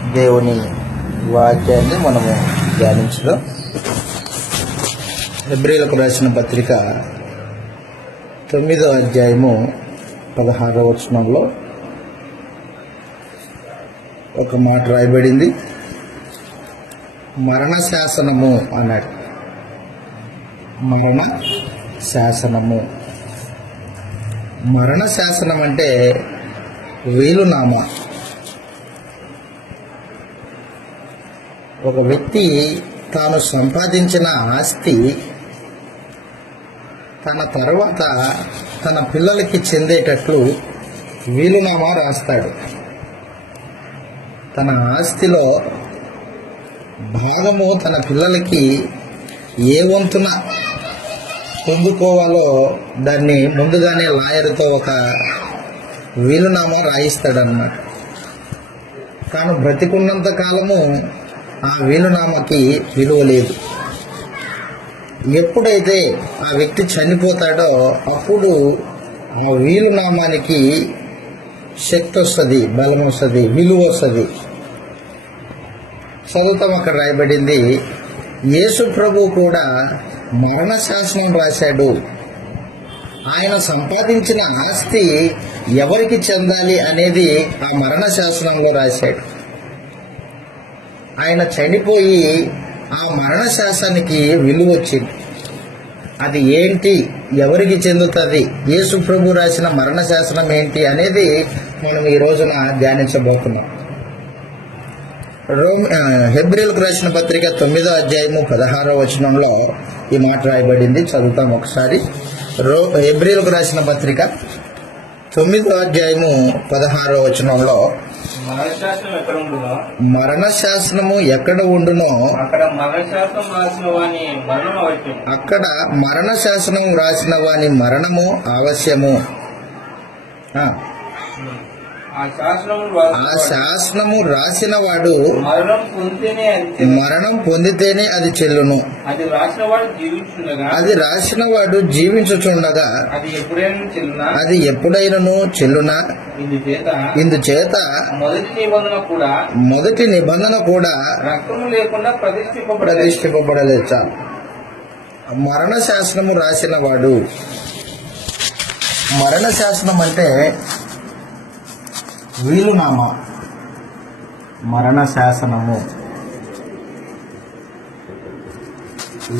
దేవుని వాక్యాన్ని మనము ధ్యానించుదాం. హెబ్రీయులకు రాసిన పత్రిక 9వ అధ్యాయము 16వ వచనంలో ఒక మాట రాయబడింది. మరణ శాసనము అన్నాడు. మరణ శాసనము. మరణ శాసనం అంటే వీలునామా. ఒక వ్యక్తి తాను సంపాదించిన ఆస్తి తన తర్వాత తన పిల్లలకి చెందేటట్లు వీలునామా రాస్తాడు. తన ఆస్తిలో భాగము తన పిల్లలకి ఏ వంతున పొందుకోవాలో దాన్ని ముందుగానే లాయర్తో ఒక వీలునామా రాయిస్తాడన్నమాట. తాను బ్రతికున్నంత కాలము ఆ వీలునామాకి విలువ లేదు. ఎప్పుడైతే ఆ వ్యక్తి చనిపోతాడో అప్పుడు ఆ వీలునామానికి శక్తి వస్తుంది, బలం వస్తుంది, విలువ వస్తుంది. చదువుతాం, అక్కడ రాయబడింది, యేసు ప్రభు కూడా మరణ శాసనం రాశాడు. ఆయన సంపాదించిన ఆస్తి ఎవరికి చెందాలి అనేది ఆ మరణ శాసనంలో రాశాడు. ఆయన చనిపోయి ఆ మరణ శాసనానికి విలువ వచ్చింది. అది ఏంటి, ఎవరికి చెందుతుంది, యేసు ప్రభు రాసిన మరణ శాసనం ఏంటి అనేది మనం ఈ రోజున ధ్యానించబోతున్నాం. హెబ్రీయులకు రాసిన పత్రిక 9వ అధ్యాయము 16వ వచనంలో ఈ మాట రాయబడింది. చదువుతాం ఒకసారి. హెబ్రీయులకు రాసిన పత్రిక 9వ అధ్యాయము 16వ వచనంలో, మరణ శాసనము ఎక్కడ ఉండునో అక్కడ మరణ శాసనం రాసిన వాని మరణము ఆవశ్యము. ఆ శాసనము రాసిన వాడు మరణం పొందితేనే అది చెల్లును. అది రాసిన వాడు జీవించుచుండగా అది ఎప్పుడైనను చెల్లునా. ఇందుచేత మొదటి నిబంధన కూడా ప్రతిష్ఠింపబడలేదు. చాలు. మరణ శాసనము రాసిన వాడు. మరణ శాసనం అంటే వీలునామా. మరణ శాసనము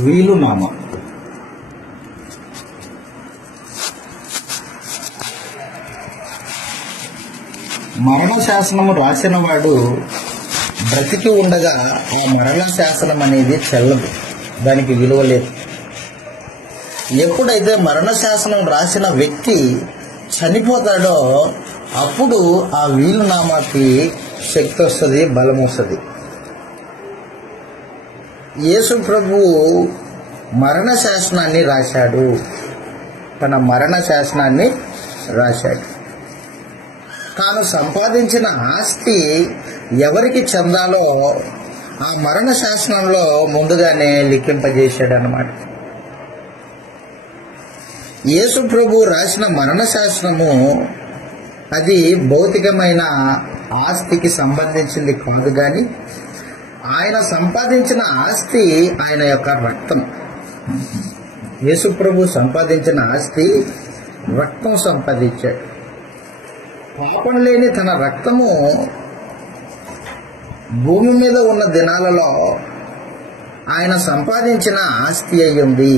వీలునామా. మరణ శాసనము రాసిన వాడు బ్రతికి ఉండగా ఆ మరణ శాసనం అనేది చెల్లదు, దానికి విలువ లేదు. ఎప్పుడైతే మరణ శాసనం రాసిన వ్యక్తి చనిపోతాడో అప్పుడు ఆ వీలునామాకి శక్తి వస్తుంది, బలం వస్తుంది. యేసు ప్రభువు మరణ శాసనాన్ని రాశాడు. తన మరణ శాసనాన్ని రాశాడు. తాను సంపాదించిన ఆస్తి ఎవరికి చెందాలో ఆ మరణ శాసనంలో ముందుగానే లిఖింపజేశాడు అన్నమాట. యేసు ప్రభు రాసిన మరణ శాసనము అది భౌతికమైన ఆస్తికి సంబంధించింది కాదు, కానీ ఆయన సంపాదించిన ఆస్తి ఆయన యొక్క రక్తం. యేసు ప్రభు సంపాదించిన ఆస్తి రక్తం సంపాదించాడు. పాపం లేని తన రక్తము భూమి మీద ఉన్న దినాలలో ఆయన సంపాదించిన ఆస్తి అయ్యింది.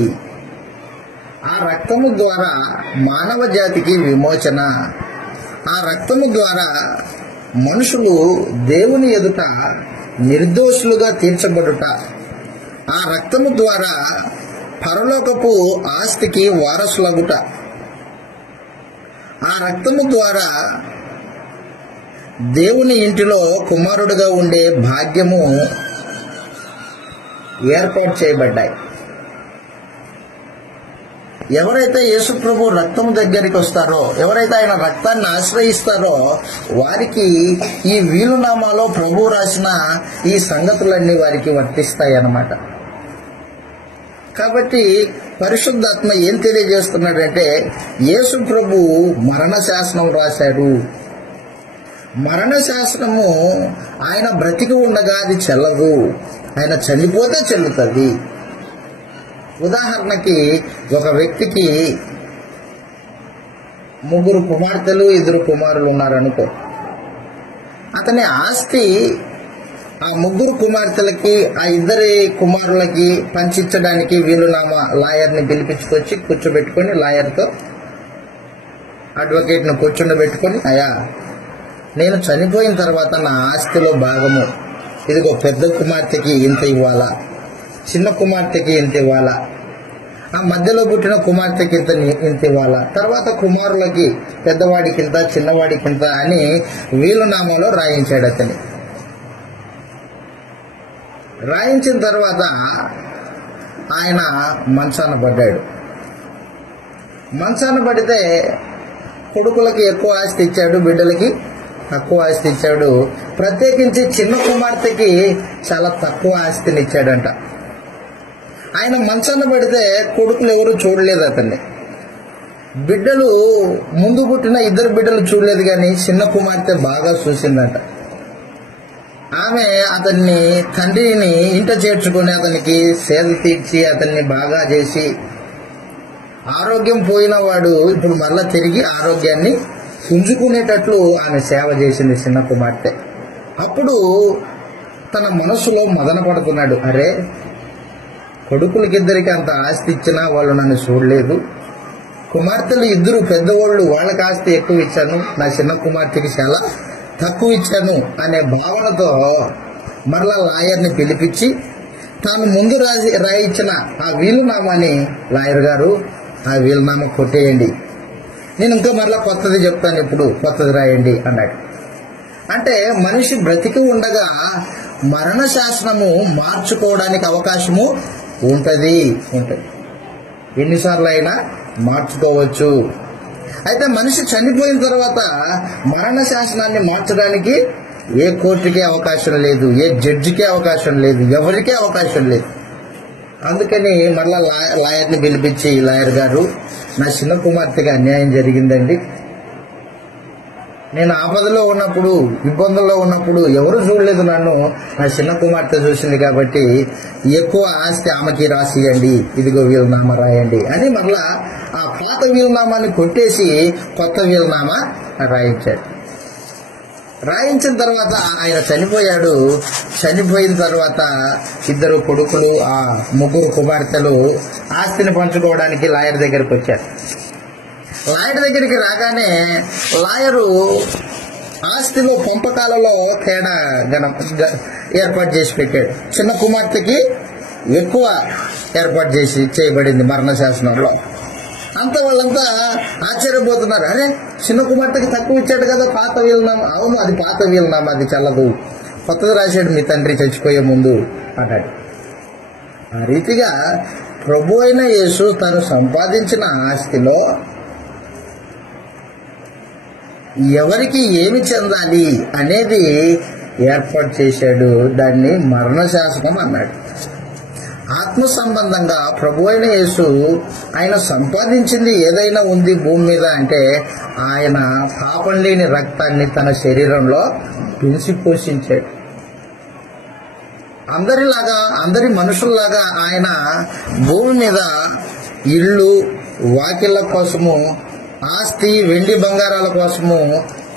ఆ రక్తము ద్వారా మానవ జాతికి విమోచన. ఆ రక్తము ద్వారా మనుషులు దేవుని ఎదుట నిర్దోషులుగా తీర్చబడుట. ఆ రక్తము ద్వారా పరలోకపు ఆస్తికి వారసులగుట. ఆ రక్తము ద్వారా దేవుని ఇంటిలో కుమారుడుగా ఉండే భాగ్యము ఏర్పాటు చేయబడ్డాయి. ఎవరైతే యేసు ప్రభు రక్తం దగ్గరికి వస్తారో, ఎవరైతే ఆయన రక్తాన్ని ఆశ్రయిస్తారో వారికి ఈ వీలునామాలో ప్రభు రాసిన ఈ సంగతులన్నీ వారికి వర్తిస్తాయి అన్నమాట. కాబట్టి పరిశుద్ధాత్మ ఏం తెలియజేస్తున్నాడంటే యేసు ప్రభు మరణ శాసనం రాశాడు. మరణ శాసనము ఆయన బ్రతికి ఉండగా అది చెల్లదు, ఆయన చనిపోతే చెల్లుతుంది. ఉదాహరణకి ఒక వ్యక్తికి 3 కుమార్తెలు 2 కుమారులు ఉన్నారనుకో. అతని ఆస్తి ఆ 3 కుమార్తెలకి ఆ 2 కుమారులకి పంచిచ్చడానికి వీలునామా లాయర్ని పిలిపించుకొచ్చి కూర్చోబెట్టుకొని, లాయర్తో అడ్వకేట్ను కూర్చుండబెట్టుకొని, అయ్యా నేను చనిపోయిన తర్వాత నా ఆస్తిలో భాగము ఇదిగో పెద్ద కుమార్తెకి ఇంత ఇవ్వాలా, చిన్న కుమార్తెకి ఇంత ఇవ్వాలా, ఆ మధ్యలో పుట్టిన కుమార్తెకి ఇంత ఇవ్వాలా, తర్వాత కుమారులకి పెద్దవాడికింత చిన్నవాడికింత అని వీలునామాలో రాయించాడు. అతని రాయించిన తర్వాత ఆయన మంచాన పడ్డాడు. మంచాన పడితే కొడుకులకి ఎక్కువ ఆస్తి ఇచ్చాడు, బిడ్డలకి తక్కువ ఆస్తి ఇచ్చాడు. ప్రత్యేకించి చిన్న కుమార్తెకి చాలా తక్కువ ఆస్తిని ఇచ్చాడంట. ఆయన మంచాన పడితే కొడుకులు ఎవరు చూడలేదు అతన్ని. బిడ్డలు ముందు పుట్టిన 2 బిడ్డలు చూడలేదు, కానీ చిన్న కుమార్తె బాగా చూసిందంట. ఆమె అతన్ని తండ్రిని ఇంట చేర్చుకొని అతనికి సేద తీర్చి అతన్ని బాగా చేసి, ఆరోగ్యం పోయిన వాడు ఇప్పుడు మరలా తిరిగి ఆరోగ్యాన్ని పుంజుకునేటట్లు ఆమె సేవ చేసింది చిన్న కుమార్తె. అప్పుడు తన మనసులో మదన పడుతున్నాడు, అరే కొడుకులకిద్దరికి అంత ఆస్తి ఇచ్చినా వాళ్ళు నన్ను చూడలేదు, కుమార్తెలు 2 పెద్దవాళ్ళు, వాళ్ళకి ఆస్తి ఎక్కువ ఇచ్చాను, నా చిన్న కుమార్తెకి చాలా తక్కువ ఇచ్చాను అనే భావనతో మరలా లాయర్ని పిలిపించి తాను ముందు రాయించిన ఆ వీలునామాని, లాయర్ గారు ఆ వీలునామా కొట్టేయండి, నేను ఇంకా మరలా కొత్తది చెప్తాను, ఇప్పుడు కొత్తది రాయండి అన్నాడు. అంటే మనిషి బ్రతికి ఉండగా మరణ శాసనము మార్చుకోవడానికి అవకాశము ఉంటుంది. ఎన్నిసార్లు అయినా మార్చుకోవచ్చు. అయితే మనిషి చనిపోయిన తర్వాత మరణ శాసనాన్ని మార్చడానికి ఏ కోర్టుకే అవకాశం లేదు, ఏ జడ్జికే అవకాశం లేదు, ఎవరికే అవకాశం లేదు. అందుకని మరలా లాయర్ని పిలిపించి, లాయర్ గారు నా చిన్న కుమార్తెకి అన్యాయం జరిగిందండి, నేను ఆపదలో ఉన్నప్పుడు ఇబ్బందుల్లో ఉన్నప్పుడు ఎవరు చూడలేదు నన్ను, నా చిన్న కుమార్తె చూసింది కాబట్టి ఎక్కువ ఆస్తి ఆమెకి రాసియండి, ఇదిగో వీలునామా రాయండి అని మరలా ఆ పాత వీలునామాని కొట్టేసి కొత్త వీలునామా రాయించాడు. రాయించిన తర్వాత ఆయన చనిపోయాడు. చనిపోయిన తర్వాత 2 కొడుకులు, ఆ 3 కుమార్తెలు ఆస్తిని పంచుకోవడానికి లాయర్ దగ్గరికి వచ్చారు. లాయర్ దగ్గరికి రాగానే లాయరు ఆస్తిలో పంపకాలలో తేడా ఏర్పాటు చేసి పెట్టాడు. చిన్న కుమార్తెకి ఎక్కువ ఏర్పాటు చేయబడింది మరణ శాసనంలో. అంత వాళ్ళంతా ఆశ్చర్యపోతున్నారు, అరే చిన్న కుమార్తెకి తక్కువ ఇచ్చాడు కదా పాత వీలునామా. అవును, అది పాత వీలునామా, అది చల్లదు, కొత్తది రాశాడు మీ తండ్రి చచ్చిపోయే ముందు అన్నాడు. ఆ రీతిగా ప్రభు అయిన యేసు తను సంపాదించిన ఆస్తిలో ఎవరికి ఏమి చెందాలి అనేది ఏర్పాటు చేశాడు. దాన్ని మరణ శాసనం అన్నాడు. ఆత్మ సంబంధంగా ప్రభు అయిన యేసు ఆయన సంపాదించింది ఏదైనా ఉంది భూమి మీద అంటే ఆయన పాపం లేని రక్తాన్ని తన శరీరంలో పిలిచి పోషించాడు. అందరి మనుషుల్లాగా ఆయన భూమి మీద ఇళ్ళు వాకిళ్ళ కోసము, ఆస్తి వెండి బంగారాల కోసము,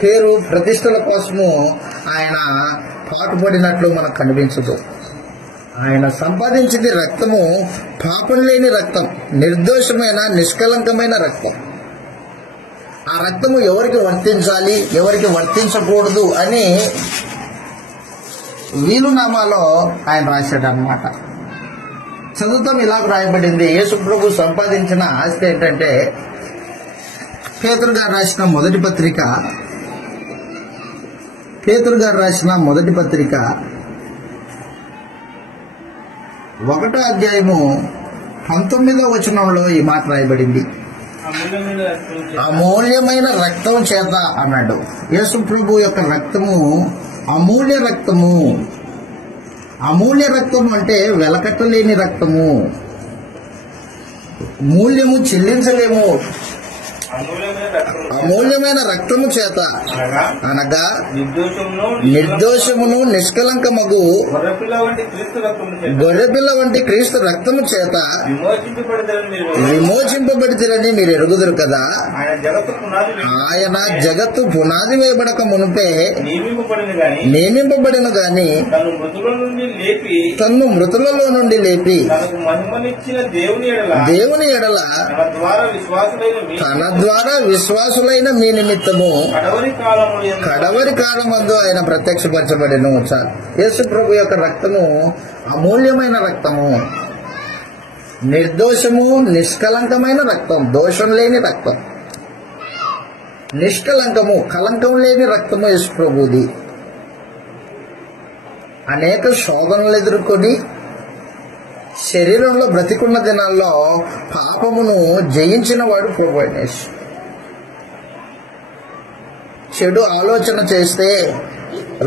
పేరు ప్రతిష్టల కోసము ఆయన పాటుపడినట్లు మనకు కనిపించదు. ఆయన సంపాదించింది రక్తము, పాపం లేని రక్తం, నిర్దోషమైన నిష్కలంకమైన రక్తం. ఆ రక్తము ఎవరికి వర్తించాలి, ఎవరికి వర్తించకూడదు అని వీలునామాలో ఆయన రాశాడు అన్నమాట. చదువుతాం, ఇలాగ రాయబడింది. యేసు ప్రభు సంపాదించిన ఆస్తి ఏంటంటే, పేతురు గారు రాసిన మొదటి పత్రిక 1వ అధ్యాయము 19వ వచనంలో ఈ మాట రాయబడింది. అమూల్యమైన రక్తం చేత అన్నాడు. యేసు ప్రభు యొక్క రక్తము అమూల్య రక్తము. అమూల్య రక్తము అంటే వెలకట్టలేని రక్తము, మూల్యము చెల్లించలేము. అమూల్యమైన రక్తము అమూల్యమైన రక్తము చేత అనగా అనగా నిర్దోషమును నిర్దోషమును నిష్కలంకమగు గొర్రెపిల్ల వంటి క్రీస్తు రక్తము చేత గొర్రెపిల్ల వంటి క్రీస్తు రక్తము చేత విమోచించబడదని మీరు విమోచింపబడితిరని మీరు ఎరుగుదురు కదా. ఆయన జగత్తు పునాది ఆయన జగత్తు పునాది వేయబడక మునుపే నియమింపబడిన గాని గాని తను మృతుల నుండి లేపి తన్ను మృతులలో నుండి లేపి తనకు మహిమనిచ్చిన దేవుని ఎడల తన ద్వారా విశ్వాసులైన మీ నిమిత్తము కడవరి కాలములందు కాలమందు ఆయన ప్రత్యక్షపరచబడెను. చాలు. యేసు ప్రభు యొక్క రక్తము అమూల్యమైన రక్తము, నిర్దోషము నిష్కలంకమైన రక్తం, దోషం లేని రక్తం, నిష్కలంకము కలంకం లేని రక్తము యేసు ప్రభుది. అనేక శోధనలు ఎదుర్కొని శరీరంలో బ్రతికున్న దినాల్లో పాపమును జయించిన వాడు ప్రభు అయిన యేసు. చెడు ఆలోచన చేస్తే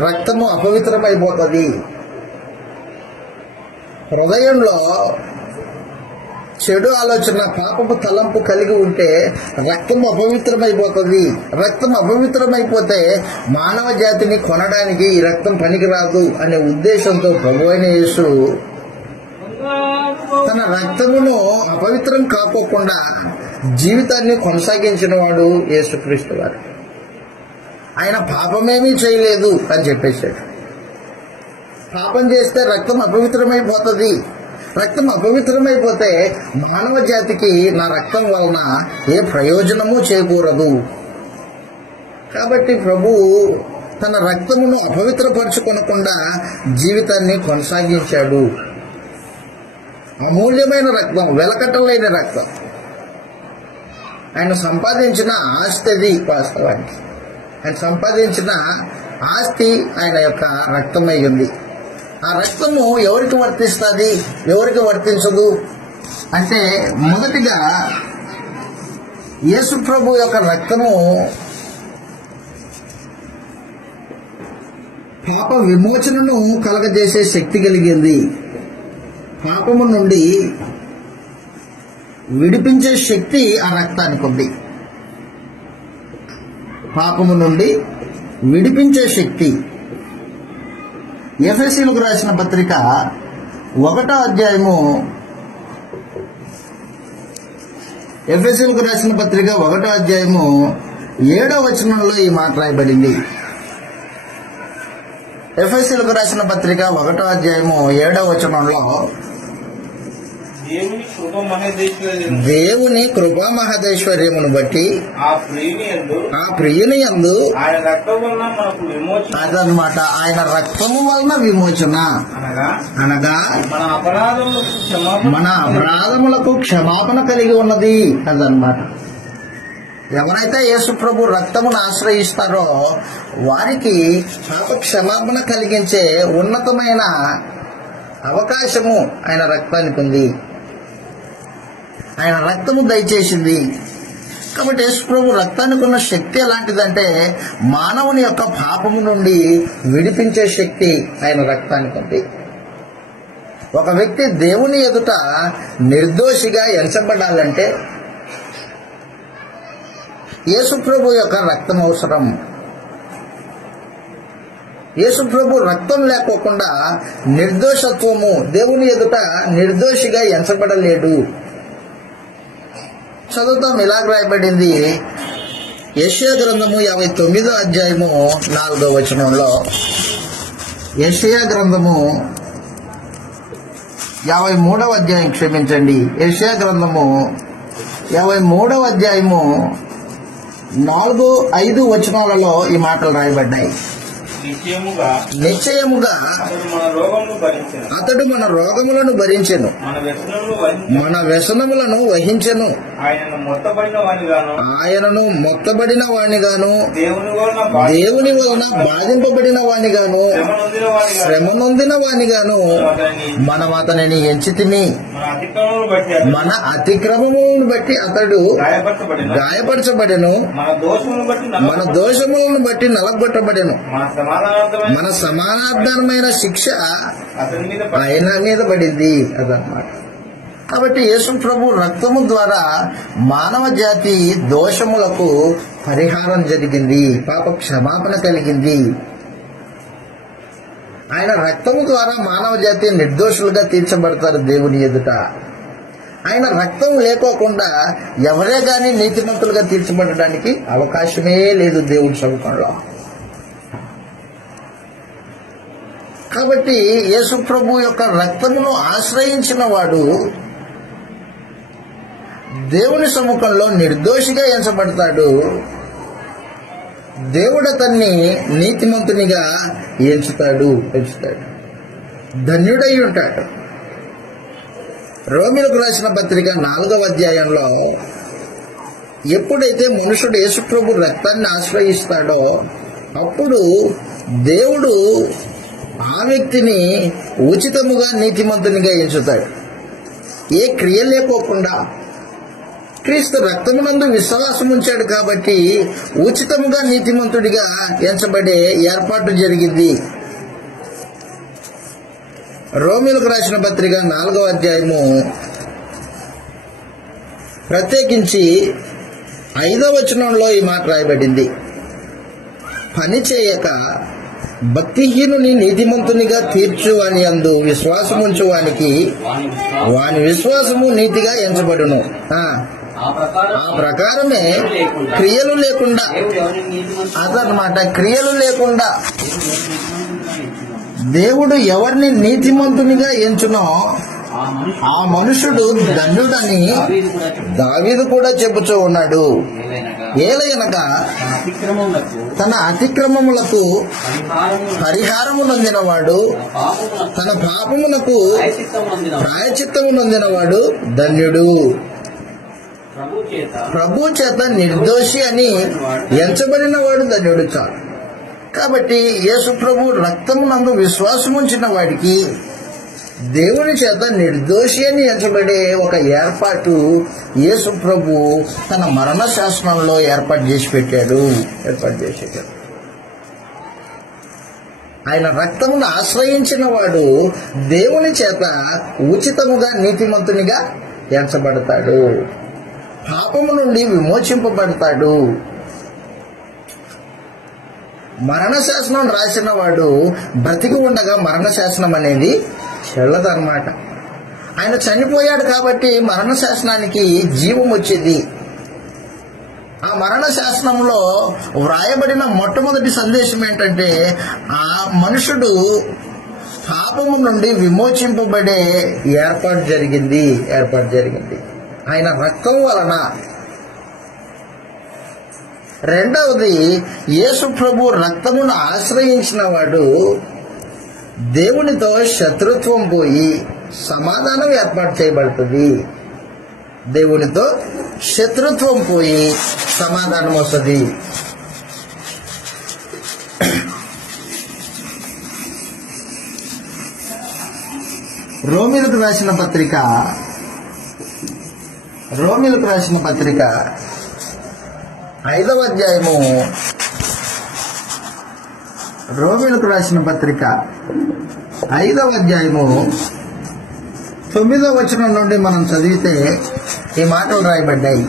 రక్తము అపవిత్రమైపోతుంది. హృదయంలో చెడు ఆలోచన పాపపు తలంపు కలిగి ఉంటే రక్తం అపవిత్రమైపోతుంది. రక్తం అపవిత్రమైపోతే మానవ జాతిని కొనడానికి ఈ రక్తం పనికిరాదు అనే ఉద్దేశంతో ప్రభు అయిన యేసు తన రక్తమును అపవిత్రం కాకోకుండా జీవితాన్ని కొనసాగించిన వాడు యేసుక్రీస్తు వారు. ఆయన పాపమేమీ చేయలేదు అని చెప్పేశాడు. పాపం చేస్తే రక్తం అపవిత్రమైపోతుంది. రక్తం అపవిత్రమైపోతే మానవ జాతికి నా రక్తం వలన ఏ ప్రయోజనము చేకూరదు. కాబట్టి ప్రభు తన రక్తమును అపవిత్రపరచుకొనకుండా జీవితాన్ని కొనసాగించాడు. అమూల్యమైన రక్తం, వెలకట్టలేని రక్తం. ఆయన సంపాదించిన ఆస్తి అది. వాస్తవానికి ఆయన సంపాదించిన ఆస్తి ఆయన యొక్క రక్తమై ఉంది. ఆ రక్తము ఎవరికి వర్తిస్తుంది, ఎవరికి వర్తించదు అంటే, మొదటిగా యేసు ప్రభు యొక్క రక్తము పాప విమోచనను కలగజేసే శక్తి కలిగింది. పాపము నుండి విడిపించే శక్తి ఆ రక్తానికి ఉంది. పాపము నుండి విడిపించే శక్తి. ఎఫెసీయులకు రాసిన పత్రిక 1వ అధ్యాయము, ఎఫెసీయులకు రాసిన పత్రిక 1వ అధ్యాయము 7వ వచనంలో ఈ మాట రాయబడింది. ఎఫెసీయులకు రాసిన పత్రిక 1వ అధ్యాయము 7వ వచనంలో దేవుని కృపా మహదేశ్వర్యమును బట్టి ఆ ప్రియుని యందు అదనమాట ఆయన రక్తము వలన విమోచన అనగా మన అపరాధములకు క్షమాపణ కలిగి ఉన్నది అదనమాట. ఎవరైతే యేసు ప్రభు రక్తమును ఆశ్రయిస్తారో వారికి పాప క్షమాపణ కలిగించే ఉన్నతమైన అవకాశము ఆయన రక్తానికి ఉంది. ఆయన రక్తము దయచేసింది. కాబట్టి యేసు ప్రభు రక్తానికి ఉన్న శక్తి ఎలాంటిదంటే మానవుని యొక్క పాపము నుండి విడిపించే శక్తి ఆయన రక్తానికి ఉంది. ఒక వ్యక్తి దేవుని ఎదుట నిర్దోషిగా ఎంచబడాలంటే యేసు ప్రభు యొక్క రక్తం అవసరం. యేసు ప్రభు రక్తం లేకోకుండా నిర్దోషత్వము, దేవుని ఎదుట నిర్దోషిగా ఎంచబడలేడు. చదువుతాం, ఇలాగ రాయబడింది యెషయా గ్రంథము 59వ అధ్యాయము 4వ వచనంలో. యెషయా గ్రంథము 53వ అధ్యాయం, క్షమించండి, యెషయా గ్రంథము 53వ అధ్యాయము 4-5 వచనాలలో ఈ మాటలు రాయబడ్డాయి. నిశ్చయముగా అతడు మన రోగములను భరించెను, మన వ్యసనములను వహించెను. ఆయనను మొత్తబడిన వానిగాను, దేవుని వలన బాధింపబడిన వానిగాను, శ్రమ నొందిన వానిగాను మనం అతనిని ఎంచితిమి. మన అతిక్రమములను బట్టి అతడు గాయపరచబడెను, మన దోషములను బట్టి నలగొట్టబడెను. మన సమానార్థమైన శిక్ష ఆయన మీద పడింది అదన్నమాట. కాబట్టి యేసు ప్రభు రక్తము ద్వారా మానవ జాతి దోషములకు పరిహారం జరిగింది, పాప క్షమాపణ కలిగింది. ఆయన రక్తము ద్వారా మానవ జాతి నిర్దోషులుగా తీర్చబడతారు దేవుని ఎదుట. ఆయన రక్తం లేకోకుండా ఎవరే గాని నీతిమంతులుగా తీర్చబడడానికి అవకాశమే లేదు దేవుని సముఖంలో. కాబట్టి యేసు ప్రభు యొక్క రక్తమును ఆశ్రయించిన వాడు దేవుని సముఖంలో నిర్దోషిగా ఎంచబడతాడు. దేవుడు అతన్ని నీతిమంతునిగా ఎంచుతాడు. ధన్యుడై ఉంటాడు. రోమీయులకు రాసిన పత్రిక 4వ అధ్యాయంలో ఎప్పుడైతే మనుషుడు యేసుప్రభు రక్తాన్ని ఆశ్రయిస్తాడో అప్పుడు దేవుడు ఆ వ్యక్తిని ఉచితముగా నీతిమంతునిగా ఎంచుతాడు. ఏ క్రియ లేకోకుండా క్రీస్తు రక్తమునందు విశ్వాసం ఉంచాడు కాబట్టి ఉచితముగా నీతిమంతుడిగా ఎంచబడే ఏర్పాటు జరిగింది. రోమీయులకు రాసిన పత్రిక 4వ అధ్యాయము ప్రత్యేకించి 5వ వచనంలో ఈ మాట రాయబడింది. పని చేయక భక్తిహీనుని నీతిమంతునిగా తీర్చువాని యందు విశ్వాసముంచు వానికి వాని విశ్వాసము నీతిగా ఎంచబడును. ఆ ప్రకారమే క్రియలు లేకుండా అదనమాట, క్రియలు లేకుండా దేవుడు ఎవరిని నీతిమంతునిగా ఎంచునో ఆ మనుషుడు ధన్యుడని దావీదు కూడా చెబుతూ ఉన్నాడు. ఏలయనగా తన అతిక్రమములకు పరిహారము నొందినవాడు, తన పాపమునకు ప్రాయచిత్తము నొందినవాడు ధన్యుడు. ప్రభు చేత నిర్దోషి అని ఎంచబడిన వాడు ధన్యుడు. చాలు. కాబట్టి యేసు ప్రభు రక్తమునందు విశ్వాసముంచిన వాడికి దేవుని చేత నిర్దోషి అని ఎంచబడే ఒక ఏర్పాటు యేసు ప్రభు తన మరణ శాసనంలో ఏర్పాటు చేసి పెట్టాడు. ఆయన రక్తమును ఆశ్రయించిన వాడు దేవుని చేత ఉచితముగా నీతిమంతునిగా ఎంచబడతాడు, పాపము నుండి విమోచింపబడతాడు. మరణ శాసనం రాసిన వాడు బ్రతికి ఉండగా మరణ శాసనం అనేది చెల్లదన్నమాట. ఆయన చనిపోయాడు కాబట్టి మరణ శాసనానికి జీవం వచ్చేది. ఆ మరణ శాసనంలో వ్రాయబడిన మొట్టమొదటి సందేశం ఏంటంటే ఆ మనుషుడు పాపము నుండి విమోచింపబడే ఏర్పాటు జరిగింది. ఆయన రక్తం వలన. రెండవది, యేసు ప్రభు రక్తమును ఆశ్రయించిన వాడు దేవునితో శత్రుత్వం పోయి సమాధానం ఏర్పాటు చేయబడుతుంది. దేవునితో శత్రుత్వం పోయి సమాధానం వస్తుంది. రోమీయులకు రాసిన పత్రిక 5వ అధ్యాయము, రోమీయులకు రాసిన పత్రిక 5వ అధ్యాయము 9వ వచనం నుండి మనం చదివితే ఈ మాటలు రాయబడ్డాయి.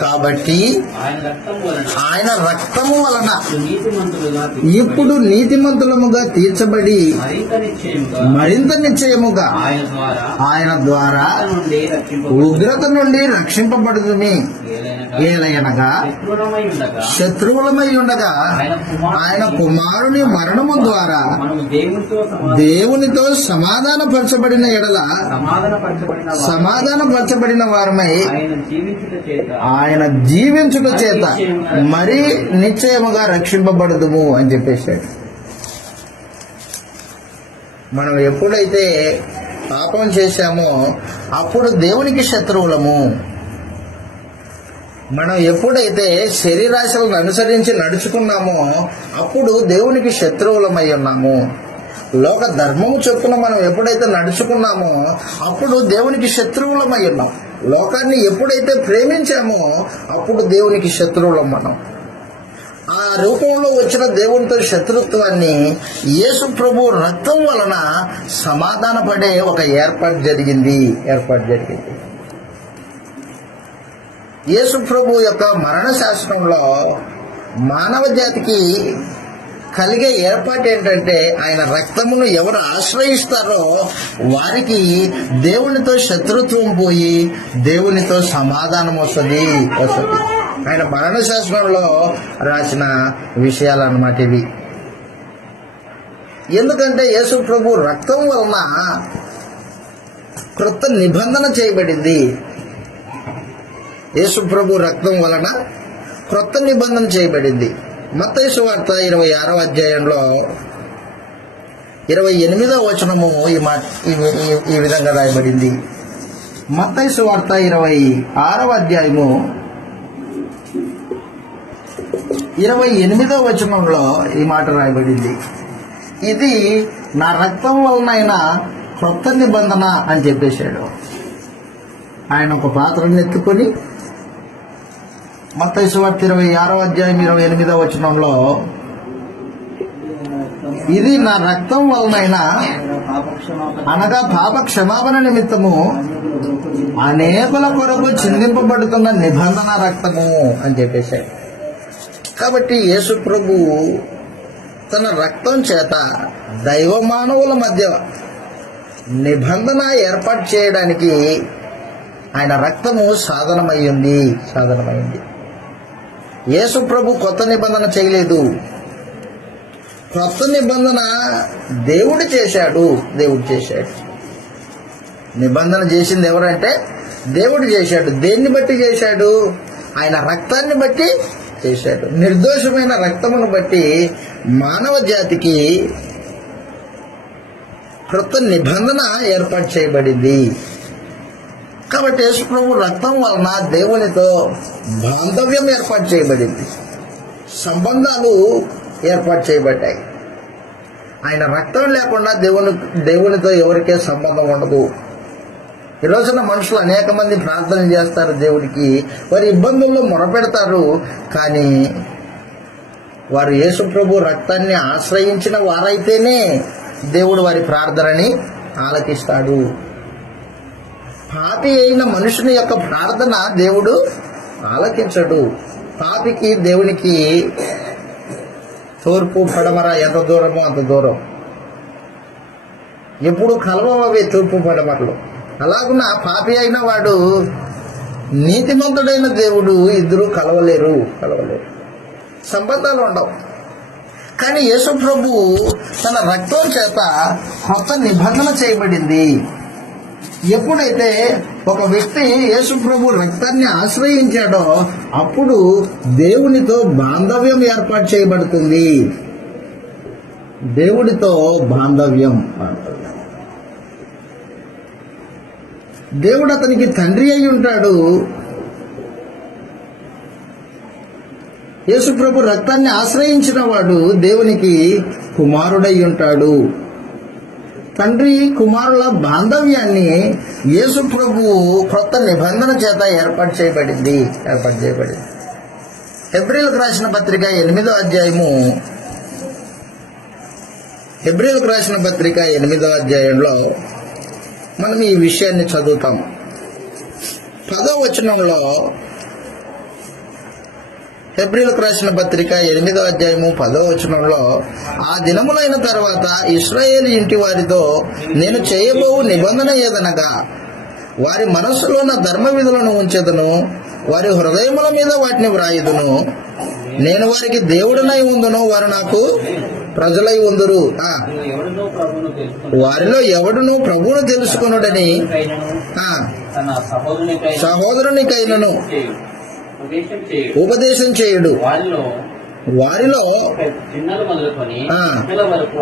కాబట్టి ఆయన రక్తము వలన ఇప్పుడు నీతిమంతులముగా తీర్చబడి మరింత నిశ్చయముగా ఆయన ద్వారా ఉగ్రత నుండి రక్షింపబడుతుంది. ఏలయనగా శత్రువులమై ఉండగా ఆయన కుమారుని మరణము ద్వారా దేవునితో సమాధానపరచబడిన ఎడల సమాధానపరచబడిన వారమై ఆయన జీవించుట చేత మరీ నిశ్చయముగా రక్షింపబడదుము అని చెప్పేశాడు. మనం ఎప్పుడైతే పాపం చేశామో అప్పుడు దేవునికి శత్రువులము. మనం ఎప్పుడైతే శరీరాశలను అనుసరించి నడుచుకున్నామో అప్పుడు దేవునికి శత్రువులమై ఉన్నాము. లోక ధర్మము చొప్పున మనం ఎప్పుడైతే నడుచుకున్నామో అప్పుడు దేవునికి శత్రువులమై ఉన్నాం. లోకాన్ని ఎప్పుడైతే ప్రేమించామో అప్పుడు దేవునికి శత్రువులం మనం. ఆ రూపంలో వచ్చిన దేవునితో శత్రుత్వాన్ని యేసు ప్రభు రక్తం వలన సమాధాన పడే ఒక ఏర్పాటు జరిగింది. యేసు ప్రభు యొక్క మరణ శాసనంలో మానవ జాతికి కలిగే ఏర్పాటు ఏంటంటే, ఆయన రక్తమును ఎవరు ఆశ్రయిస్తారో వారికి దేవునితో శత్రుత్వం పోయి దేవునితో సమాధానం వస్తుంది. ఆయన మరణ శాసనంలో రాసిన విషయాలు అన్నమాట ఇవి. ఎందుకంటే యేసు ప్రభు రక్తం వలన క్రొత్త నిబంధన చేయబడింది. యేసు ప్రభు రక్తం వలన క్రొత్త నిబంధన చేయబడింది. మత్తయి సువార్త 26వ అధ్యాయంలో 28వ వచనము ఈ విధంగా రాయబడింది. మత్తయి సువార్త 26వ అధ్యాయము 28వ వచనంలో ఈ మాట రాయబడింది. ఇది నా రక్తం వలన క్రొత్త నిబంధన అని చెప్పేశాడు. ఆయన ఒక పాత్రను ఎత్తుకొని మత్తయి సువార్త 26వ అధ్యాయం 28వ వచనంలో, ఇది నా రక్తం వలన అనగా పాప క్షమాపణ నిమిత్తము అనేకుల కొరకు చిందింపబడుతున్న నిబంధన రక్తము అని చెప్పేశాడు. కాబట్టి యేసు ప్రభు తన రక్తం చేత దైవ మానవుల మధ్య నిబంధన ఏర్పాటు చేయడానికి ఆయన రక్తము సాధనమైంది. యేసు ప్రభు కొత్త నిబంధన చేయలేదు. కొత్త నిబంధన దేవుడు చేశాడు. నిబంధన చేసింది ఎవరంటే దేవుడు చేశాడు. దేన్ని బట్టి చేశాడు? ఆయన రక్తాన్ని బట్టి చేశాడు. నిర్దోషమైన రక్తమును బట్టి మానవ జాతికి క్రొత్త నిబంధన ఏర్పాటు చేయబడింది. కాబట్టి యేసు ప్రభు రక్తం వలన దేవునితో బాంధవ్యం ఏర్పాటు చేయబడింది. సంబంధాలు ఏర్పాటు చేయబడ్డాయి. ఆయన రక్తం లేకుండా దేవునితో ఎవరికే సంబంధం ఉండదు. ఈ రోజున మనుషులు అనేక మంది ప్రార్థన చేస్తారు దేవుడికి, వారి ఇబ్బందుల్లో మొరపెడతారు. కానీ వారు యేసు ప్రభు రక్తాన్ని ఆశ్రయించిన వారైతేనే దేవుడు వారి ప్రార్థనని ఆలకిస్తాడు. పాపి అయిన మనుషుని యొక్క ప్రార్థన దేవుడు ఆలకించడు. పాపికి దేవునికి తూర్పు పడమర ఎంత దూరమో అంత దూరం. ఎప్పుడు కలవవే తూర్పు పడమరలు. అలాగున పాపి అయిన వాడు నీతిమంతుడైన దేవుడు ఇద్దరు కలవలేరు. సంబంధాలు ఉండవు. కానీ యేసు ప్రభు తన రక్తం చేత కొత్త నిబంధన చేయబడింది. ఎప్పుడైతే ఒక వ్యక్తి యేసు ప్రభు రక్తాన్ని ఆశ్రయించాడో అప్పుడు దేవునితో బాంధవ్యం ఏర్పాటు చేయబడుతుంది. దేవుడితో బాంధవ్యం. దేవుడు అతనికి తండ్రి అయి ఉంటాడు. యేసు ప్రభు రక్తాన్ని ఆశ్రయించిన వాడు దేవునికి కుమారుడై ఉంటాడు. తండ్రి కుమారుల బాంధవ్యాన్ని యేసు ప్రభు కొత్త నిబంధన చేత ఏర్పాటు చేయబడింది. హెబ్రీయులకు రాసిన పత్రిక 8వ అధ్యాయము 8వ అధ్యాయంలో మనం ఈ విషయాన్ని చదువుతాం. 10వ వచనంలో హెబ్రీయులకు రాసిన పత్రిక 8వ అధ్యాయము 10వ వచనంలో, ఆ దినములైన తర్వాత ఇశ్రాయేలు ఇంటి వారితో నేను చేయబోవు నిబంధన ఏదనగా, వారి మనస్సులో నా ధర్మ విధులను ఉంచెదను, వారి హృదయముల మీద వాటిని వ్రాయుదును, నేను వారికి దేవుడనై ఉందును, వారు నాకు ప్రజలై ఉందురు. వారిలో ఎవడును ప్రభువును తెలుసుకొనుడని సహోదరునికైనను ఉపదేశం చేయుడు. వారిలో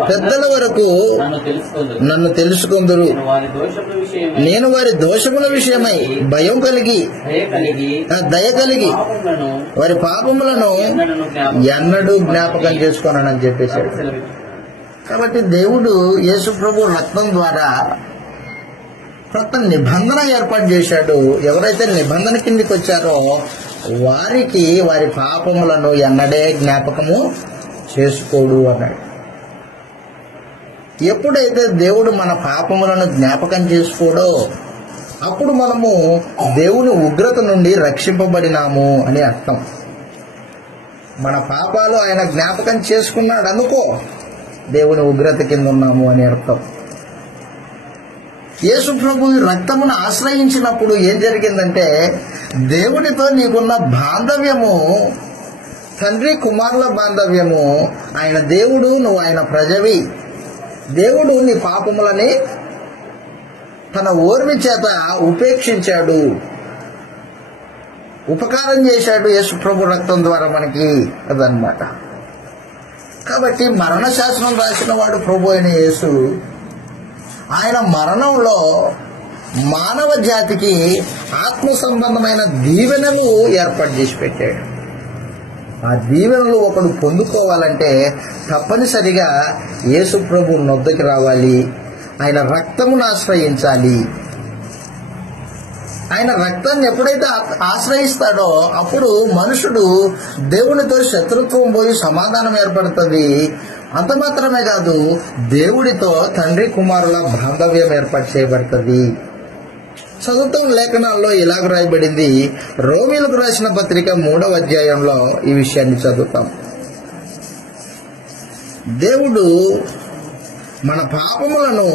పెద్దల వరకు నన్ను తెలుసుకుందురు. నేను వారి దోషముల విషయమై భయం కలిగి దయ కలిగి వారి పాపములను ఎన్నడూ జ్ఞాపకం చేసుకోనని చెప్పేశాడు. కాబట్టి దేవుడు యేసు ప్రభు రక్తం ద్వారా కొత్త నిబంధన ఏర్పాటు చేశాడు. ఎవరైతే నిబంధన కిందికి వచ్చారో వారికి వారి పాపములను ఎన్నడే జ్ఞాపకము చేసుకోడు అన్నాడు. ఎప్పుడైతే దేవుడు మన పాపములను జ్ఞాపకం చేసుకోడో అప్పుడు మనము దేవుని ఉగ్రత నుండి రక్షింపబడినాము అని అర్థం. మన పాపాలు ఆయన జ్ఞాపకం చేసుకున్నాడు అనుకో, దేవుని ఉగ్రత కింద ఉన్నాము అని అర్థం. యేసు ప్రభు రక్తమును ఆశ్రయించినప్పుడు ఏం జరిగిందంటే, దేవునితో నీకున్న బాంధవ్యము, తండ్రి కుమారుల బాంధవ్యము, ఆయన దేవుడు, నువ్వు ఆయన ప్రజవి. దేవుడు నీ పాపములని తన ఓర్మి చేత ఉపేక్షించాడు, ఉపకారం చేశాడు యేసు ప్రభు రక్తం ద్వారా మనకి, అదనమాట. కాబట్టి మరణ శాసనం రాసిన వాడు ప్రభు అయిన యేసు. ఆయన మరణంలో మానవ జాతికి ఆత్మ సంబంధమైన దీవెనలు ఏర్పాటు చేసి పెట్టాడు. ఆ దీవెనలు ఒకడు పొందుకోవాలంటే తప్పనిసరిగా యేసు ప్రభు నొద్దకి రావాలి, ఆయన రక్తమును ఆశ్రయించాలి. ఆయన రక్తాన్ని ఎప్పుడైతే ఆశ్రయిస్తాడో అప్పుడు మనుషుడు దేవునితో శత్రుత్వం పోయి సమాధానం ఏర్పడుతుంది. అంత మాత్రమే కాదు, దేవుడితో తండ్రి కుమారుల బాంధవ్యం ఏర్పాటు చేయబడుతుంది. చదువుతాం లేఖనాల్లో ఇలాగ రాయబడింది. రోమీలకు రాసిన పత్రిక 3వ అధ్యాయంలో ఈ విషయాన్ని చదువుతాం. దేవుడు మన పాపములను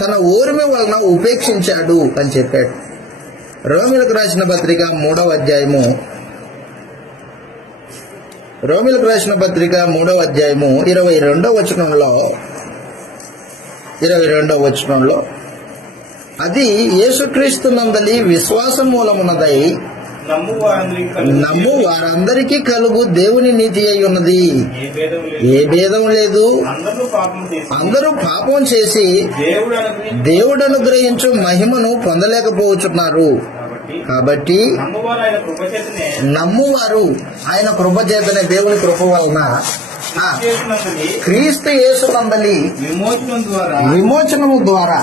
తన ఓర్మి వలన ఉపేక్షించాడు అని చెప్పాడు. రోమీలకు రాసిన పత్రిక 3వ అధ్యాయము 22వ వచనంలో అది యేసుక్రీస్తు నందలి విశ్వాస మూలమునదై నమ్ము వారందరికీ కలుగు దేవుని నీతి అయి ఉన్నది. ఏ భేదం లేదు. అందరూ పాపం చేసి దేవుడు అనుగ్రహించు మహిమను పొందలేకపోతున్నారు. కాబట్టి నమ్మువారు ఆయన కృప చేతనే, దేవుని కృప వలన క్రీస్తు యేసునందలి విమోచనము ద్వారా